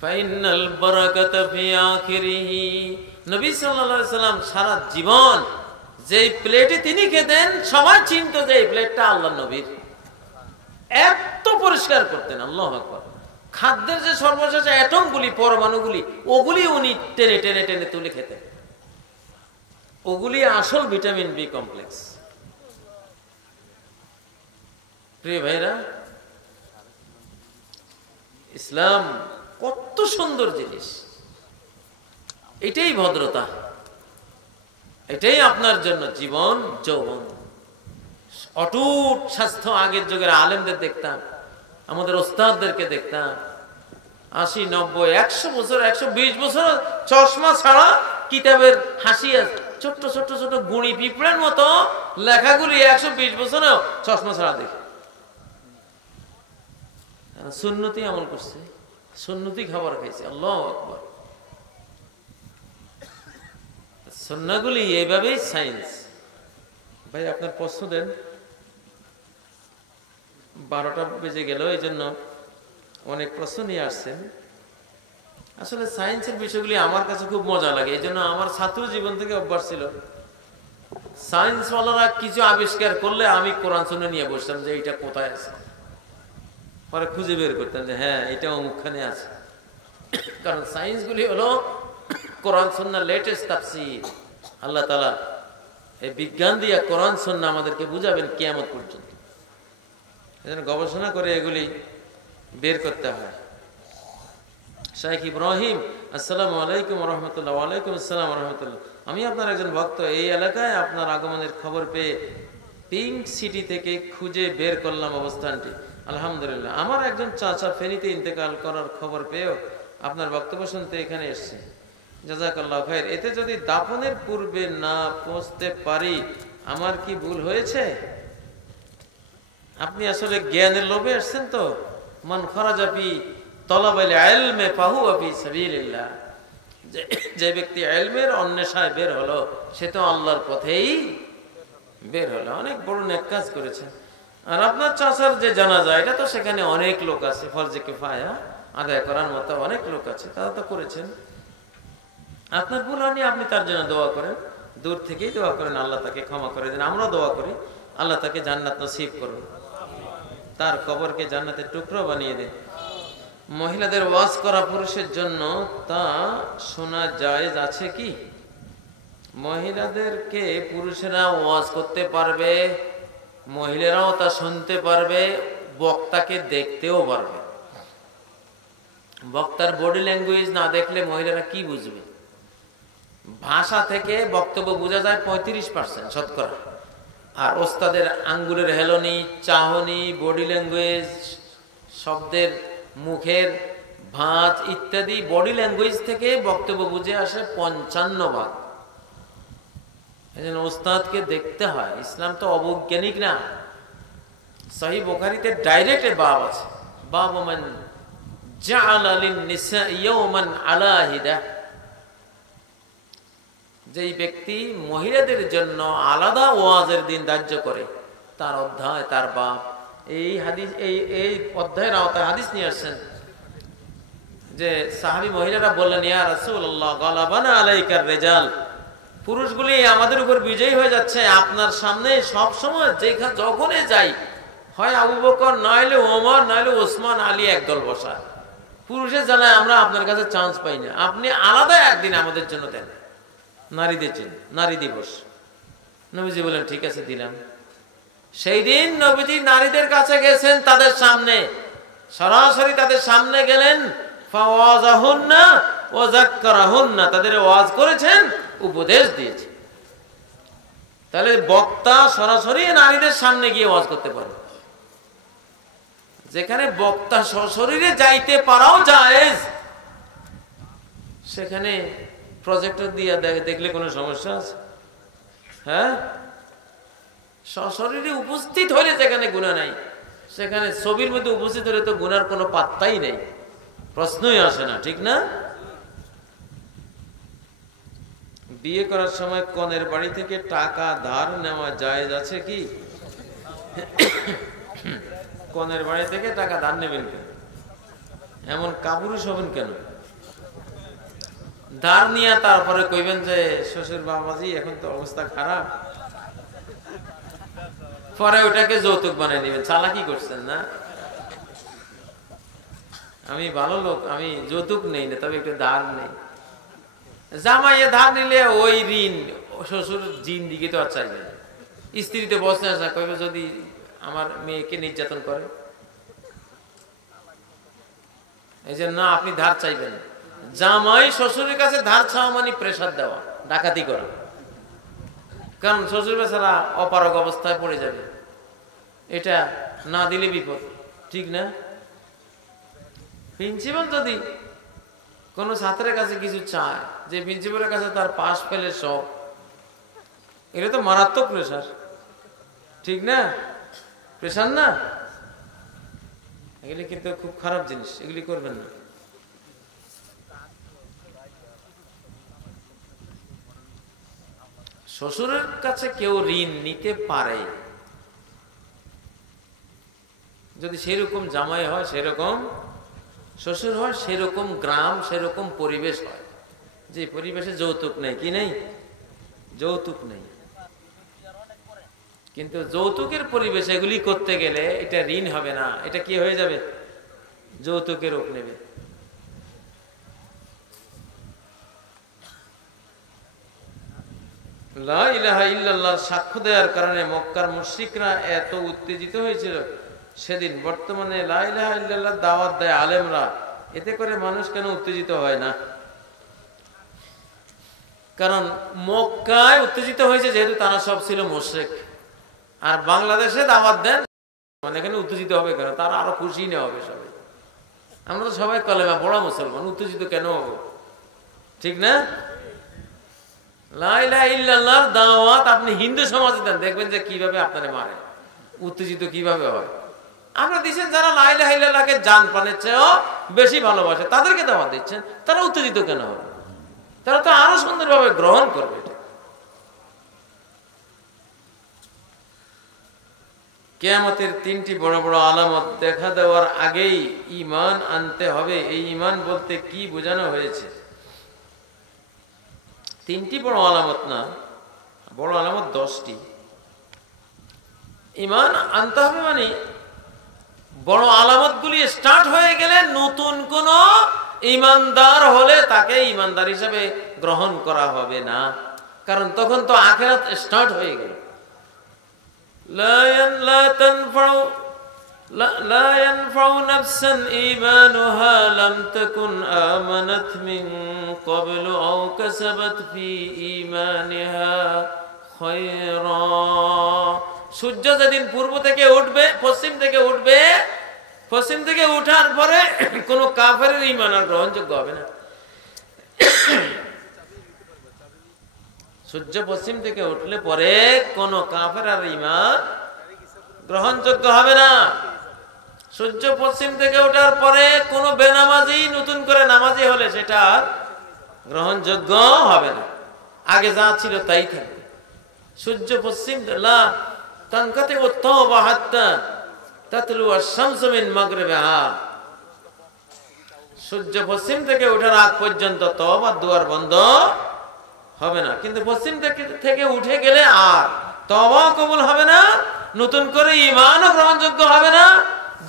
ফাইনাল বারাকাত ফি আখিরিহি, নবী সাল্লাল্লাহু আলাইহি সাল্লাম সারা জীবন যেই প্লেটে তিনি খেতেন সবাই চিনতো যে এই প্লেটটা আল্লাহর নবীর, এত পরিষ্কার করতেন। আল্লাহু আকবার। খাদ্যের যে সর্বশেষ অ্যাটমগুলি, পরমাণুগুলি, ওগুলি উনি টেনে টেনে টেনে তুলে খেতেন, ওগুলি আসল ভিটামিন বি কমপ্লেক্স। প্রিয় ভাইরা, ইসলাম কত সুন্দর জিনিস, এটাই ভদ্রতা, এটাই আপনার জন্য জীবন যৌবন, অটুট স্বাস্থ্য। আগের যুগের আলেমদের দেখতাম, আমাদের ওস্তাদদেরকে দেখতাম 80, 90, 100 বছর, 120 বছর চশমা ছাড়া কিতাবের হাসি আছে, ছোট্ট ছোট্ট ছোট গুণি পিঁপড়ের মতো লেখাগুলি 120 বছরেও চশমা ছাড়া দেখে। সুন্নতি আমল করছে, সুন্নতি খাবার খাইছে। আল্লাহু আকবার। সুন্নাহগুলি এইভাবেই সায়েন্স। ভাই আপনার প্রশ্ন দেন, 12টা বেজে গেল, এই জন্য অনেক প্রশ্ন নিয়ে আসছেন। আসলে সায়েন্সের বিষয়গুলি আমার কাছে খুব মজা লাগে, এই জন্য আমার ছাত্র জীবন থেকে অভ্যাস ছিল, সায়েন্সওয়ালারা কিছু আবিষ্কার করলে আমি কোরআন শুনে নিয়ে বসতাম যে এটা কোথায় আছে, পরে খুঁজে বের করতাম যে হ্যাঁ এটা অমুকখানে আছে। কারণ সায়েন্সগুলি হলো কোরআন সুন্নাহর লেটেস্ট তাফসীর। আল্লাহ তাআলা এই বিজ্ঞান দিয়ে কোরআন সুন্নাহ আমাদেরকে বুঝাবেন কিয়ামত পর্যন্ত, এজন্য গবেষণা করে এগুলি বের করতে হয়। শাইখ ইব্রাহিম, আসসালামু আলাইকুম ওয়া রাহমাতুল্লাহ। ওয়া আলাইকুম আসসালাম ওয়া রাহমাতুল্লাহ। আমি আপনার একজন ভক্ত, এই এলাকায় আপনার আগমনের খবর পেয়ে পিঙ্ক সিটি থেকে খুঁজে বের করলাম অবস্থানটি। আলহামদুলিল্লাহ। আমার একজন চাচা ফেনীতে ইন্তেকাল করার খবর পেয়েও আপনার বক্তব্য শুনতে এখানে এসেছে। জাযাকাল্লাহু খাইর। এতে যদি দাফনের পূর্বে না পৌঁছতে পারি আমার কি ভুল হয়েছে? আপনি আসলে জ্ঞানের লোভে আসছেন তো। মান খারাজা ফি তলাবিল ইলমি ফাহুয়া ফি সাবিলিল্লাহ। যে ব্যক্তি ইলমের অন্বেষায় বের হলো সে তো আল্লাহর পথেই বের হলো, অনেক বড় নেক কাজ করেছে। আর আপনার চাচার যে জানাজা, এটা তো সেখানে অনেক লোক আছে, ফরজে কিফায়া আদায় করার মতো অনেক লোক আছে, তারা তো করেছেন। আপনার ভুল হয়নি, আপনি তার জন্য দোয়া করেন, দূর থেকেই দোয়া করেন, আল্লাহ তাকে ক্ষমা করে দেন। আমরা দোয়া করি আল্লাহ তাকে জান্নাত নসিব করুন, তার কবরকে জান্নাতের টুকরো বানিয়ে দেন। মহিলাদের ওয়াজ করা পুরুষের জন্য তা শোনা জায়েজ আছে কি? মহিলাদেরকে পুরুষেরা ওয়াজ করতে পারবে, মহিলারাও তা শুনতে পারবে, বক্তাকে দেখতেও পারবে। বক্তার বডি ল্যাঙ্গুয়েজ না দেখলে মহিলারা কি বুঝবে? ভাষা থেকে বক্তব্য বোঝা যায় 35% শতকরা, আর ওস্তাদের আঙ্গুলের হেলনি, চাহনি, বডি ল্যাঙ্গুয়েজ, শব্দের মুখের ভাঁজ ইত্যাদি বডি ল্যাঙ্গুয়েজ থেকে বক্তব্য বুঝে আসে 55%। এজন্য ওস্তাদকে দেখতে হয়। ইসলাম তো অবৈজ্ঞানিক না। সহিহ বুখারীতে ডাইরেক্ট বাব আছে, বাবু মান জাআলা লিন-নিসা ইয়াওমান আলা হিদা। যেই ব্যক্তি মহিলাদের জন্য আলাদা ওয়াজের দিন ধার্য করে, তার অধ্যায়, তার বাপ। এই হাদিস, এই অধ্যায়ের আওতায় হাদিস নিয়ে আসছেন যে সাহাবী মহিলারা বললেন, ইয়া রাসূলুল্লাহ গালাবানা আলাইকার রিজাল, পুরুষগুলি আমাদের উপর বিজয়ী হয়ে যাচ্ছে আপনার সামনে সব সময়, যখনই যাই হয় আবু বকর, নইলে ওমর, নইলে ওসমান, আলী একদল বসা। পুরুষের জানায় আমরা আপনার কাছে চান্স পাই না, আপনি আলাদা একদিন আমাদের জন্য দেন, নারীদের জন্য, নারী দিবস। নবীজি বলেন ঠিক আছে দিলাম। সেই দিন নবীজি নারীদের কাছে গেছেন, তাদের সামনে সরাসরি তাদের সামনে গেলেন, ফাওয়াজাহুন্না ওয়া যাক্কারাহুন্না, তাদের ওয়াজ করেছেন, উপদেশ দিয়েছে। তাহলে বক্তা সরাসরি নারীদের সামনে গিয়ে ওয়াজ করতে পারে। যেখানে বক্তা সশরীরে যাইতে পারাও জায়েজ, সেখানে প্রজেক্টর দিয়ে দেখলে কোনো সমস্যা আছে? হ্যাঁ, সশরীরে উপস্থিত হলে যেখানে গুনাহ নাই, সেখানে ছবির মধ্যে উপস্থিত হলে তো গুনার কোনো পাত্তাই নেই, প্রশ্নই আসে না, ঠিক না? বিয়ে করার সময় কনের বাড়ি থেকে টাকা ধার নেওয়া জায়েজ আছে কি? কনের বাড়ি থেকে টাকা ধার নেবেন কেন? এমন কাপুরুষ হবেন কেন? ধার নিয়ে তারপরে কইবেন যে শ্বশুর বাবাজি এখন তো অবস্থা খারাপ, পরে ওটাকে যৌতুক বানিয়ে নেবেন। চালাকি করছেন না? আমি ভালো লোক, আমি যৌতুক নেই না, তবে একটু ধার নেই। জামাইয়ে ধার নিলে ওই ঋণ শ্বশুর জিন্দিগি তো আর চাইবে না। স্ত্রীতে বসে আসা কইবে যদি আমার মেয়েকে নির্যাতন করে, এই যে না আপনি ধার চাইবেন। জামাই শ্বশুরের কাছে ধার চাওয়া মানে প্রেসার দেওয়া, ডাকাতি করা। কারণ শ্বশুর বেচারা অপারগ অবস্থায় পড়ে যাবে, এটা না দিলে বিপদ, ঠিক না? প্রিন্সিপাল যদি কোন ছাত্রের কাছে কিছু চায়, যে প্রিন্সিপালের কাছে তার পাস ফেলে সব, এটা তো মারাত্মক প্রেসার, ঠিক না? প্রেসার না, এগুলি কিন্তু খুব খারাপ জিনিস, এগুলি করবেন না। শ্বশুরের কাছে কেউ ঋণ নিতে পারে যদি সেরকম জামাই হয়, সেরকম শ্বশুর হয়, সেরকম গ্রাম, সেরকম পরিবেশ হয়, যে পরিবেশে যৌতুক নেই। কি নেই? যৌতুক নেই। কিন্তু যৌতুকের পরিবেশ এগুলি করতে গেলে এটা ঋণ হবে না, এটা কি হয়ে যাবে? যৌতুকের রূপ নেবে। লা ইলাহা ইল্লাল্লাহ সাক্ষ্য দেওয়ার কারণে মক্কার মুশরিকরা এত উত্তেজিত হয়েছিল সেদিন। বর্তমানে লা ইলাহা ইল্লাল্লাহ দাওয়াত দেয় আলেমরা, এতে করে মানুষ কেন উত্তেজিত হয় না? কারণ মক্কায় উত্তেজিত হয়েছে যেহেতু তারা সব ছিল মুশরিক, আর বাংলাদেশে দাওয়াত দেন মানে এখানে উত্তেজিত হবে কেন? তারা আরো খুশি না হবে সবাই। আমরা তো সবাই কলেমা পড়া মুসলমান, উত্তেজিত কেন হব? ঠিক না? লা ইলাহা ইল্লাল্লাহর দাওয়াত আপনি হিন্দু সমাজে দেন, দেখবেন যে কিভাবে আপনারে মারে, উত্তেজিত কিভাবে হয়। আমরা দিচ্ছেন যারা লা ইলাহা ইল্লাল্লাহকে জান প্রাণের চেয়েও বেশি ভালোবাসে, তাদেরকে দাওয়াত দিচ্ছেন, তারা উত্তেজিত কেন হবে? তারা তো আরো সুন্দরভাবে গ্রহণ করবে। কিয়ামতের তিনটি বড় বড় আলামত দেখা দেওয়ার আগেই ঈমান আনতে হবে। এই ঈমান বলতে কি বোঝানো হয়েছে? তিনটি বড় আলামত না, বড় আলামত 10টি। ঈমান আনতে হবে মানে বড় আলামতগুলি স্টার্ট হয়ে গেলে নতুন কোন ঈমানদার হলে তাকে ঈমানদার হিসেবে গ্রহণ করা হবে না, কারণ তখন তো আখিরাত স্টার্ট হয়ে গেল। لا ينفع نفسا إيمانها لم تكن آمنت من قبل أو كسبت في إيمانها خيرا। সূর্য যেদিন পূর্ব থেকে উঠবে, পশ্চিম থেকে উঠবে, পশ্চিম থেকে উঠার পরে কোন কাফেরের ঈমান আর গ্রহণযোগ্য হবে না। সূর্য পশ্চিম থেকে উঠলে পরে কোন কাফের আর ঈমান গ্রহণযোগ্য হবে না। সূর্য পশ্চিম থেকে ওঠার পরে কোন বেনামাজি নতুন করে নামাজি হলে সেটা গ্রহণযোগ্য হবে না, আগে যা ছিল তাই থাকবে। সূর্য পশ্চিম তানকাতে ওয়াত্তাওবা হাত্তা তাতলু আশ-শামসু মিন মাগরিবিহা। সূর্য পশ্চিম থেকে ওঠার আগ পর্যন্ত তওবার দুয়ার বন্ধ হবে না, কিন্তু পশ্চিম থেকে উঠে গেলে আর তওবা কবুল হবে না, নতুন করে ঈমানও গ্রহণযোগ্য হবে না।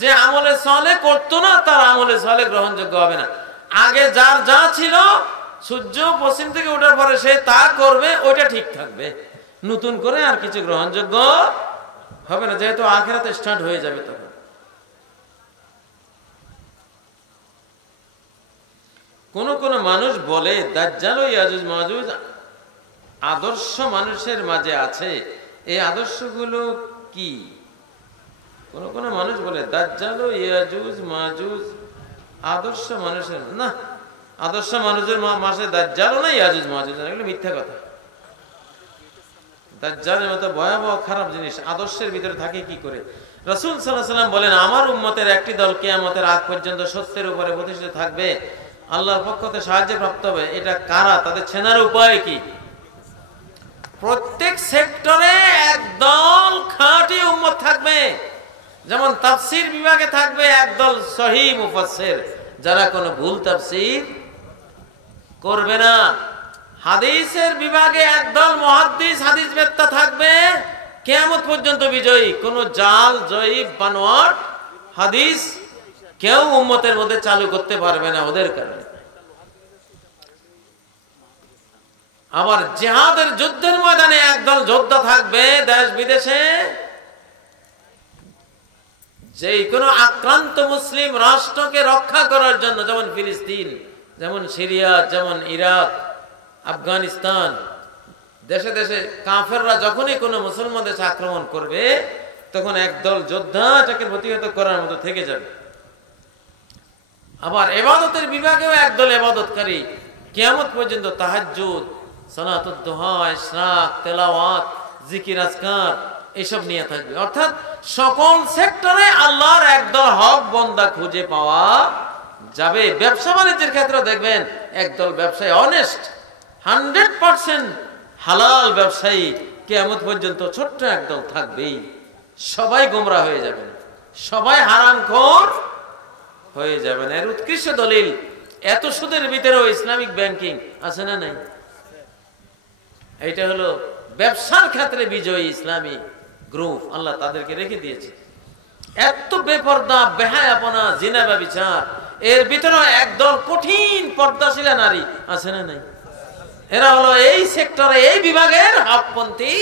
যে আমলে সালেহ করতো না তার আমলে সালেহ গ্রহণযোগ্য হবে না। আগে যার যা ছিল সূর্য পশ্চিম থেকে ওঠার পরে সে তা করবে, ওইটা ঠিক থাকবে, নতুন করে আর কিছু গ্রহণযোগ্য হবে না, যেহেতু আখিরাতে স্টার্ট হয়ে যাবে। তখন কোন কোন মানুষ বলে দাজ্জাল ও ইয়াজুজ মাজুজ আদর্শ মানুষের মাঝে আছে। এই আদর্শগুলো কি? কোন কোন মানুষ বলে দাজ্জাল ও ইয়াজুজ মাজুজ আদর্শ মানুষের না, আদর্শ মানুষের মাসে দাজ্জালও নাই, ইয়াজুজ মাজুজ এগুলো মিথ্যা কথা। দাজ্জালের মতো ভয়াবহ খারাপ জিনিস আদর্শের ভিতরে থাকে কি করে? রাসূল সাল্লাল্লাহু আলাইহি ওয়াসাল্লাম বলেন, আমার উম্মতের একটি দল কিয়ামতের আগ পর্যন্ত সত্যের উপরে প্রতিষ্ঠিত থাকবে, আল্লাহর পক্ষ থেকে সাহায্য প্রাপ্ত হবে। এটা কারা? তাদের চেনার উপায় কি? প্রত্যেক সেক্টরে একদল খাঁটি উম্মত থাকবে। যেমন তাফসীর বিভাগে থাকবে একদল সহিহ মুফাসসির, যারা কোনো ভুল তাফসীর করবে না। হাদিসের বিভাগে একদল মুহাদ্দিস, হাদিস বেত্তা থাকবে, কিয়ামত পর্যন্ত বিজয়ী। কোন জাল জয়ীব বানোয়াট হাদিস কেউ উম্মতের মধ্যে চালু করতে পারবে না ওদের কারণে। আবার জিহাদের যুদ্ধের ময়দানে একদল যোদ্ধা থাকবে দেশ বিদেশে, যে কোনো আক্রান্ত মুসলিম রাষ্ট্রকে রক্ষা করার জন্য, যেমন ফিলিস্তিন, যেমন সিরিয়া, যেমন ইরাক, আফগানিস্তান, দেশে দেশে কাফেররা যখনই কোনো মুসলমান দেশে আক্রমণ করবে তখন একদল যোদ্ধা এটাকে প্রতিহত করার মতো থেকে যাবে। আবার ইবাদতের বিভাগেও একদল ইবাদতকারী কিয়ামত পর্যন্ত তাহাজ্জুদ, সালাতুদ দুহা, ইশরাক, তেলাওয়াত, জিকির আজকার এসব নিয়ে থাকবে। অর্থাৎ সকল সেক্টরে আল্লাহর একদল হক বান্দা খুঁজে পাওয়া যাবে। ব্যবসা বাণিজ্যের ক্ষেত্রে দেখবেন একদল ব্যবসায়ী অনেস্ট, 100% হালাল ব্যবসায়ী কিয়ামত পর্যন্ত ছোট্ট একদল থাকবেই। সবাই গোমরা হয়ে যাবেন, সবাই হারামখোর হয়ে যাবেন। এর উৎকৃষ্ট দলিল, এত সুদের ভিতরেও ইসলামিক ব্যাংকিং আছে না নাই? এইটা হলো ব্যবসার ক্ষেত্রে বিজয়ী ইসলামী গ্রুপ, আল্লাহ তাদেরকে রেখে দিয়েছে। এত বেপর্দা, বেহায়াপনা, জিনা ব্যভিচার, এর ভিতরে একদল কঠিন পর্দাশীলা নারী আছে না নাই? এরা হলো এই সেক্টরে, এই বিভাগের হকপন্থী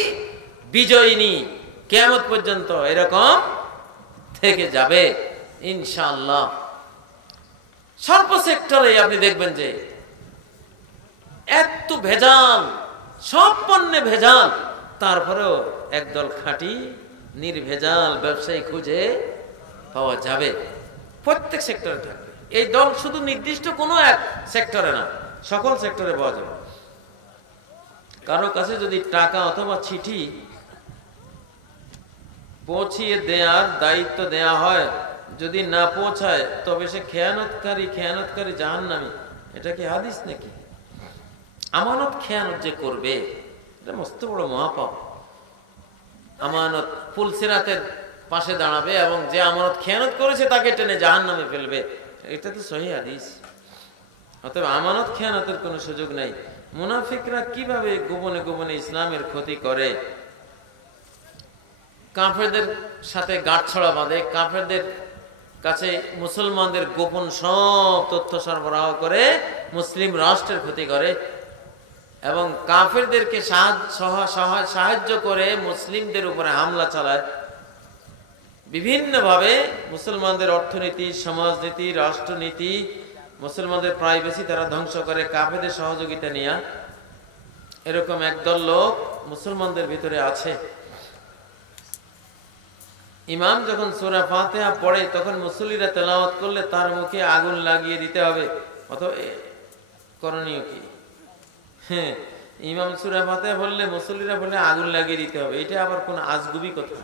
বিজয়িনী, কিয়ামত পর্যন্ত এরকম থেকে যাবে ইনশাআল্লাহ। সর্ব সেক্টরে আপনি দেখবেন যে এত ভেজাল, সব পণ্যে ভেজাল, তারপরেও একদল খাঁটি নির্ভেজাল ব্যবসায়ী খুঁজে পাওয়া যাবে। প্রত্যেক সেক্টরে থাকবে এই দল, শুধু নির্দিষ্ট কোনো এক সেক্টরে না, সকল সেক্টরে পাওয়া যাবে। কারো কাছে যদি টাকা অথবা চিঠি পৌঁছিয়ে দেওয়ার দায়িত্ব দেয়া হয়, যদি না পৌঁছায় তবে সে খেয়ানতকারী জাহান্নামী। এটা কি হাদিস নাকি? আমানত খেয়ানত যে করবে এটা মস্ত বড় মহাপাপ। আমানত ফুলসিরাতের পাশে দাঁড়াবে এবং যে আমানত খেয়ানত করেছে তাকে টেনে জাহান্নামে ফেলবে, এটা তো সহিহ হাদিস। অতএব আমানত খেয়ানতের কোনো সুযোগ নাই। মুনাফিকরা কিভাবে গোপনে গোপনে ইসলামের ক্ষতি করে, কাফেরদের সাথে গাঁটছড়া বাঁধে, কাফেরদের কাছে মুসলমানদের গোপন সব তথ্য সরবরাহ করে মুসলিম রাষ্ট্রের ক্ষতি করে এবং কাফেরদেরকে সাহায্য করে মুসলিমদের উপরে হামলা চালায়। বিভিন্নভাবে মুসলমানদের অর্থনীতি, সমাজনীতি, রাষ্ট্রনীতি, মুসলমানদের প্রাইভেসি তারা ধ্বংস করে কাফেরদের সহযোগিতা নিয়ে। এরকম একদল লোক মুসলমানদের ভিতরে আছে। ইমাম যখন সূরা ফাতিহা পড়ে তখন মুসল্লিরা তেলাওয়াত করলে তার মুখে আগুন লাগিয়ে দিতে হবে। অথবা করণীয় কি? হ্যাঁ, ইমাম সূরা ফাতিহা বললে মুসল্লিরা বললে আগুন লাগিয়ে দিতে হবে, এটা আবার কোন আজগুবি কথা?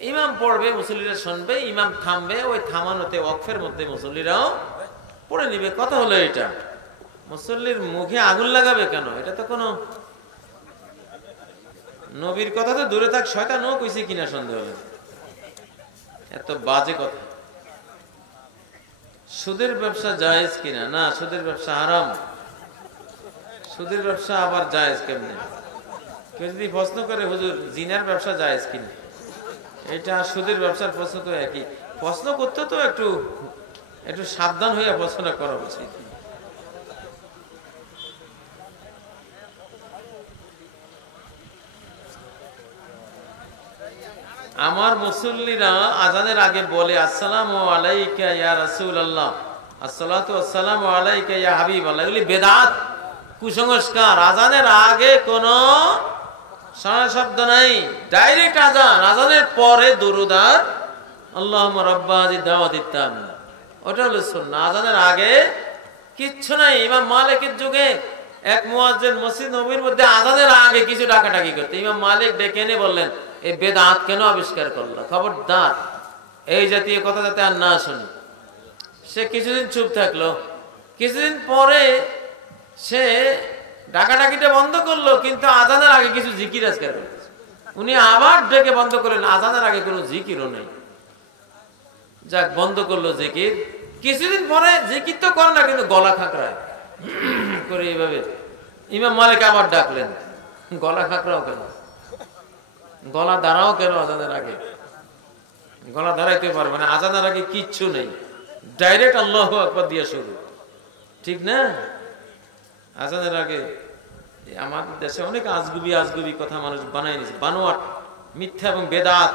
ইমাম পড়বে, মুসল্লিরা শুনবে, ইমাম থামবে, ওই থামানোতে ওয়াকফের মধ্যে মুসল্লিরাও পড়ে নিবে। কথা হলো এটা, মুসল্লির মুখে আগুন লাগাবে কেন? এটা তো কোনো নবীর কথা তো দূরে থাক, শয়তানও কইছে কিনা সন্দেহ হলো। এত বাজে কথা। সুদের ব্যবসা জায়েজ কিনা? না, সুদের ব্যবসা হারাম। সুদের ব্যবসা আবার জায়েজ কেমনে? কেউ যদি প্রশ্ন করে হুজুর জিনার ব্যবসা জায়েজ কিনা, এটা সুদের ব্যবসার প্রশ্ন তো একই। প্রশ্ন করতে তো একটু সাবধান হইয়া প্রশ্নটা করা উচিত। আমার মুসল্লিরা আজানের আগে বলে আসসালামু আলাইকা ইয়া রাসূলুল্লাহ, আসসালাতু ওয়াসসালামু আলাইকা ইয়া হাবিবাল্লাহ। এগুলি বেদাত, কুসংস্কার। আজানের আগে কোনো সারা শব্দ নাই, ডাইরেক্ট আজান। আজানের পরে দুরূদ আর আল্লাহুম্মা রাব্বা হাযিহি দাওয়াতিত তাম্মা। ওটা হলো সুন্নাহ। আজানের আগে কিচ্ছু নাই। ইমাম মালিকের যুগে এক মুয়াজ্জিন মসজিদ নববীর মধ্যে আজানের আগে কিছু ডাকাডাকি করতে, ইমাম মালিক ডেকে এনে বললেন, এই বেদাত কেন আবিষ্কার করলো? খবরদার এই জাতীয় কথা যাতে আর না শুনি। সে কিছুদিন চুপ থাকলো, কিছুদিন পরে সে ডাকাডাকিটা বন্ধ করলো, কিন্তু আজানের আগে কিছু জিকির আজকার করছে। উনি আবার ডেকে বন্ধ করলেন, আজানের আগে কোনো জিকিরও নেই। যাক, বন্ধ করলো জিকির। কিছুদিন পরে জিকির তো করে না, কিন্তু গলা খাঁকড়ায় করে এইভাবে। ইমাম মালিক আবার ডাকলেন, গলা খাঁকড়াও কেন, গলা দাঁড়াও কেন আজানের আগে? গলা দাঁড়াইতে পারবে না, আজানের আগে কিচ্ছু নেই, ডাইরেক্ট আল্লাহু আকবার দিয়ে শুরু, ঠিক না? আজানের আগে আমাদের দেশে অনেক আজগুবি কথা মানুষ বানাই নিয়েছে, বানোয়াট, মিথ্যা এবং বেদাত,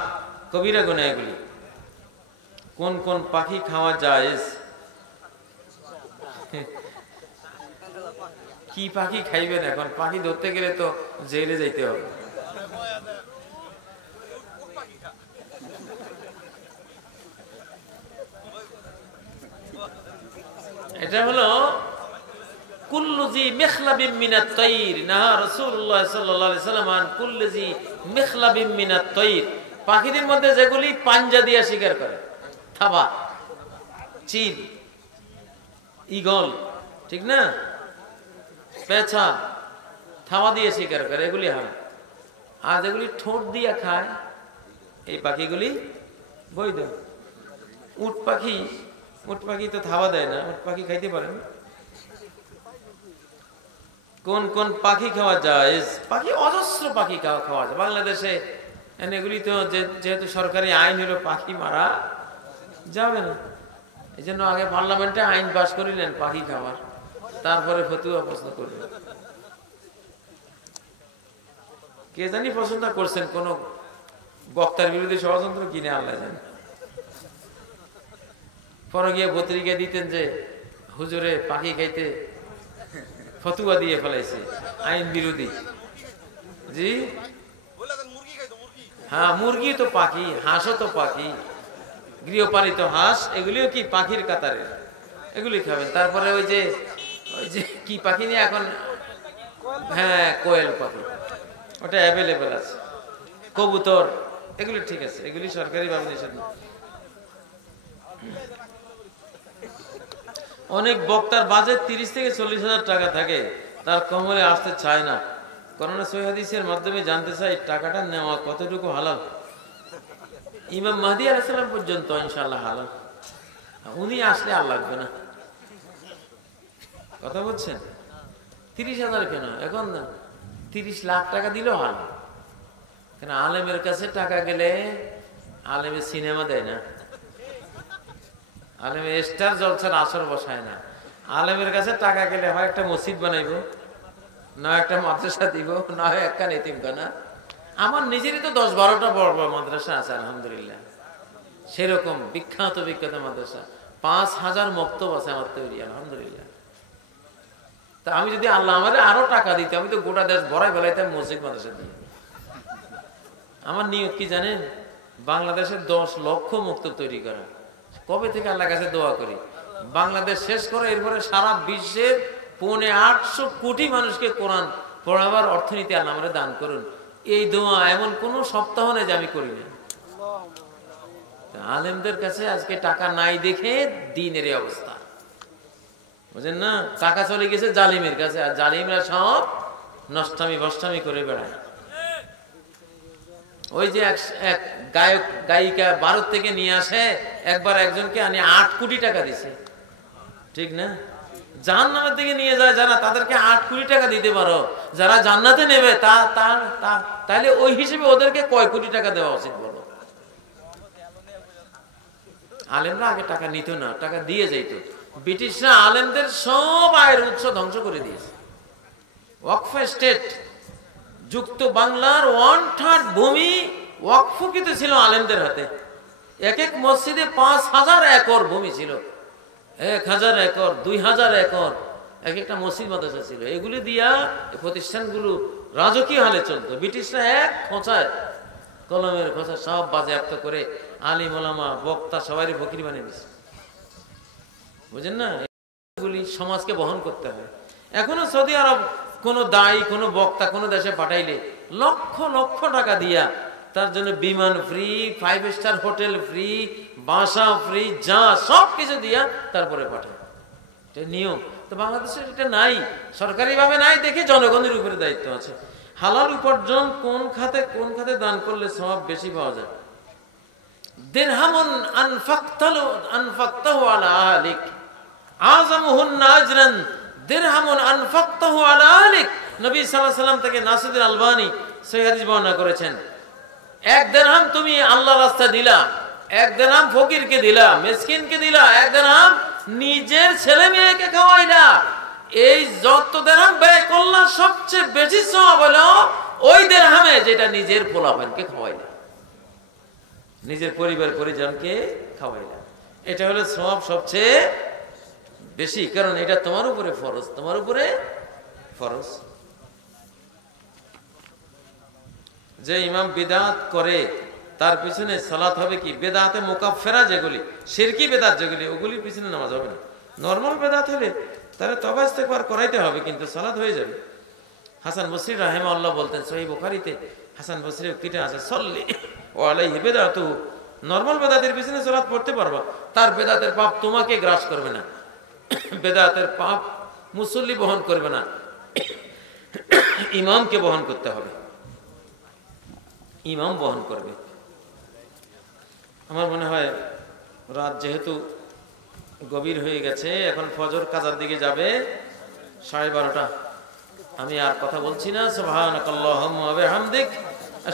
কবিরা গুনাহ এগুলি। কোন কোন পাখি খাওয়া জায়েজ? কি পাখি খাইবেন এখন? পাখি ধরতে গেলে তো জেলে যাইতে হবে। এটা হলো কুল্লুজি মিখলাবিম মিনাত তাইর, নাহা রাসূলুল্লাহ সাল্লাল্লাহু আলাইহি ওয়াসাল্লাম আন কুল্লুজি মিখলাবিম মিনাত তাইর। পাখিদের মধ্যে যেগুলি পাঞ্জা দিয়ে শিকার করে, থাবা, চিল, ঈগল, ঠিক না, পেঁচা, থাবা দিয়ে শিকার করে, এগুলি হয়। আর যেগুলি ঠোঁট দিয়ে খায়, এই পাখিগুলি বৈধ। উট পাখি তো থাবা দেয় না, উট পাখি খাইতে পারেন। কোন কোন পাখি খাওয়া যায়? পাখি অজস্র পাখি খাওয়া যায় বাংলাদেশে। এগুলি তো যেহেতু সরকারি আইন হলো, পাখি মারা যাবে না। এই জন্য আগে পার্লামেন্টে আইন পাস করিলেন পাখি খাওয়ার, তারপরে ফতুয়া প্রশ্ন করলেন। কে জানি পছন্দ করছেন, কোন বক্তার বিরুদ্ধে ষড়যন্ত্র কিনে, আল্লাহ জানে। পরে গিয়ে পত্রিকা দিতেন যে হুজুরে পাখি খাইতে ফতুয়া দিয়ে ফেলাইছে, আইন বিরোধী। জি হ্যাঁ, মুরগি তো পাখি, হাঁসও তো পাখি, গৃহপালিত হাঁস, এগুলিও কি পাখির কাতারে, এগুলি খাবেন। তারপরে ওই যে কি পাখি নিয়ে এখন, হ্যাঁ কোয়েল পাখি, ওটা অ্যাভেলেবেল আছে। কবুতর, এগুলি ঠিক আছে, এগুলি সরকারি ভাবে নিষেধ না। অনেক বক্তার বাজেট 30 থেকে 40,000 টাকা থাকে, তার কমরে আসতে চায় না। করোনা সহিহ হাদিসের মাধ্যমে জানতে চাই টাকাটা নেওয়া কতটুকু হালাল? ইমাম মাহদী আলাইহিস সালাম পর্যন্ত ইনশাআল্লাহ হালাল, উনি আসলে আর লাগবে না। কথা বলছেন? 30,000 কেন, এখন 30 লাখ টাকা দিলেও হালাল। কেন? আলেমের কাছে টাকা গেলে আলেমে সিনেমা দেয় না, আলেমে স্টার জলসার আসর বসায় না। আলেমের কাছে টাকা গেলে হয় একটা মসজিদ বানাইব, না একটা মাদ্রাসা দিব, না হয় একটা এতিমখানা। আমার নিজেরই তো 10-12টা বড় বড় মাদ্রাসা আছে আলহামদুলিল্লাহ, সেরকম বিখ্যাত মাদ্রাসা। 5,000 মক্তব আছে আমার তৈরি আলহামদুলিল্লাহ। তা আমি যদি আল্লাহ আমাদের আরো টাকা দিত, আমি তো গোটা দেশ ভরাই বেলাইতাম মসজিদ মাদ্রাসা দিয়ে। আমার নিয়ত কি জানেন? বাংলাদেশের 10 লক্ষ মক্তব তৈরি করা। কবে থেকে আল্লাহর কাছে দোয়া করি, বাংলাদেশ শেষ করে এরপরে সারা বিশ্বের 850 কোটি মানুষকে কোরআন পড়াবার অর্থনীতি আল্লাহ আমাদের দান করুন। এই দোয়া এমন কোন সপ্তাহ নেই যে আমি করি না। আলেমদের কাছে আজকে টাকা নাই দেখে দিনের এই অবস্থা, বুঝেন না? টাকা চলে গেছে জালিমের কাছে, আর জালিমরা সব নষ্টামি ভষ্টামি করে বেড়ায়। ওই যে এক গায়ক গায়িকা ভারত থেকে নিয়ে আসে, একবার একজনকে আনি 8 কোটি টাকা দিছে, ঠিক না? জাহান্নামের দিকে নিয়ে যায় যারা, তাদেরকে 8 কোটি টাকা দিতে পারো, যারা জান্নাতে নেবে তাহলে ওই হিসেবে ওদেরকে কয় কোটি টাকা দেওয়া উচিত বলো? আলেমরা আগে টাকা নিত না, টাকা দিয়ে যাইত। ব্রিটিশরা আলেমদের সব আয়ের উৎস ধ্বংস করে দিয়েছে। ওয়াকফ স্টেট যুক্ত বাংলার 1/3 ভূমি ওয়াকফকৃত ছিল আলেমদের হাতে। এক এক মসজিদে 5,000 একর ভূমি ছিল, 1,000 একর, 2,000 একর, এক একটা মসজিদ মাদ্রাসা ছিল। এগুলি দিয়া প্রতিষ্ঠানগুলো রাজকীয় হালে চলতো। ব্রিটিশরা এক খোঁচায়, কলমের খোঁচা সব বাজেয়াপ্ত করে আলিম ওলামা বক্তা সবাই ফকির বানিয়ে দিচ্ছে। বুঝেন না, এগুলি সমাজকে বহন করতে হয়। এখনো সৌদি আরব কোনো দায়ী, কোনো বক্তা কোনো দেশে পাঠাইলে লক্ষ লক্ষ টাকা দিয়া তার জন্য বিমান ফ্রি, 5 স্টার হোটেল ফ্রি, বাসা ফ্রি, যা সব কিছু দিয়া তারপরে পাঠায়। এটা নিয়ম। তো বাংলাদেশে এটা নাই, সরকারিভাবে নাই, দেখে জনগণের উপরে দায়িত্ব আছে। হালাল উপার্জন কোন খাতে দান করলে সওয়াব বেশি পাওয়া যায়? দিরহামুন আনফাকতাহু আলা আহলিক আযামুহুন আজরান দিরহামুন আনফাকতাহু আলা আহলিক। নবী সাল্লাল্লাহু আলাইহি ওয়াসাল্লাম থেকে নাসিরুদ্দিন আলবানী সহিহ হাদিস বর্ণনা করেছেন, 1 দিরহাম তুমি আল্লাহর রাস্তায় দিলা, 1 দিরহাম ফকিরকে দিলা, মিসকিনকে দিলা, 1 দিরহাম নিজের ছেলে মেয়েকে খাওয়াইলা, এই যত দিরহাম ব্যয় করলা সবচেয়ে বেশি সওয়াব হলো ওই দিরহামে যেটা নিজের পোলাপানকে খাওয়াইলা, নিজের পরিবার পরিজনকে খাওয়াইলা। এটা হলো সওয়াব সবচেয়ে বেশি, কারণ এটা তোমার উপরে ফরজ, তোমার উপরে ফরজ। যে ইমাম বিদআত করে তার পিছনে সালাত হবে কি? বেদাতে মুকাফফিরা যেগুলি, শিরকি বেদাত যেগুলি, ওগুলির পিছনে নামাজ হবে না। নরমাল বেদাত হলে তাহলে তওবা ইস্তেগফার করাইতে হবে, কিন্তু সালাত হয়ে যাবে। হাসান বসরি রাহিমাহুল্লাহ বলতেন, সহিহ বুখারীতে হাসান বসরি উক্তিটা আছে, সল্লি ওয়া আলাইহি বিদআতু, নরমাল বেদাতের পিছনে সালাত পড়তে পারবা, তার বেদাতের পাপ তোমাকে গ্রাস করবে না, বেদাতের পাপ মুসল্লি বহন করবে না, ইমামকে বহন করতে হবে, ইমাম বহন করবে। আমার মনে হয় রাত যেহেতু গভীর হয়ে গেছে, এখন ফজর কাজার দিকে যাবে 12:30। আমি আর কথা বলছি না। সুবহানাকাল্লাহুম্মা ওয়া বিহামদিক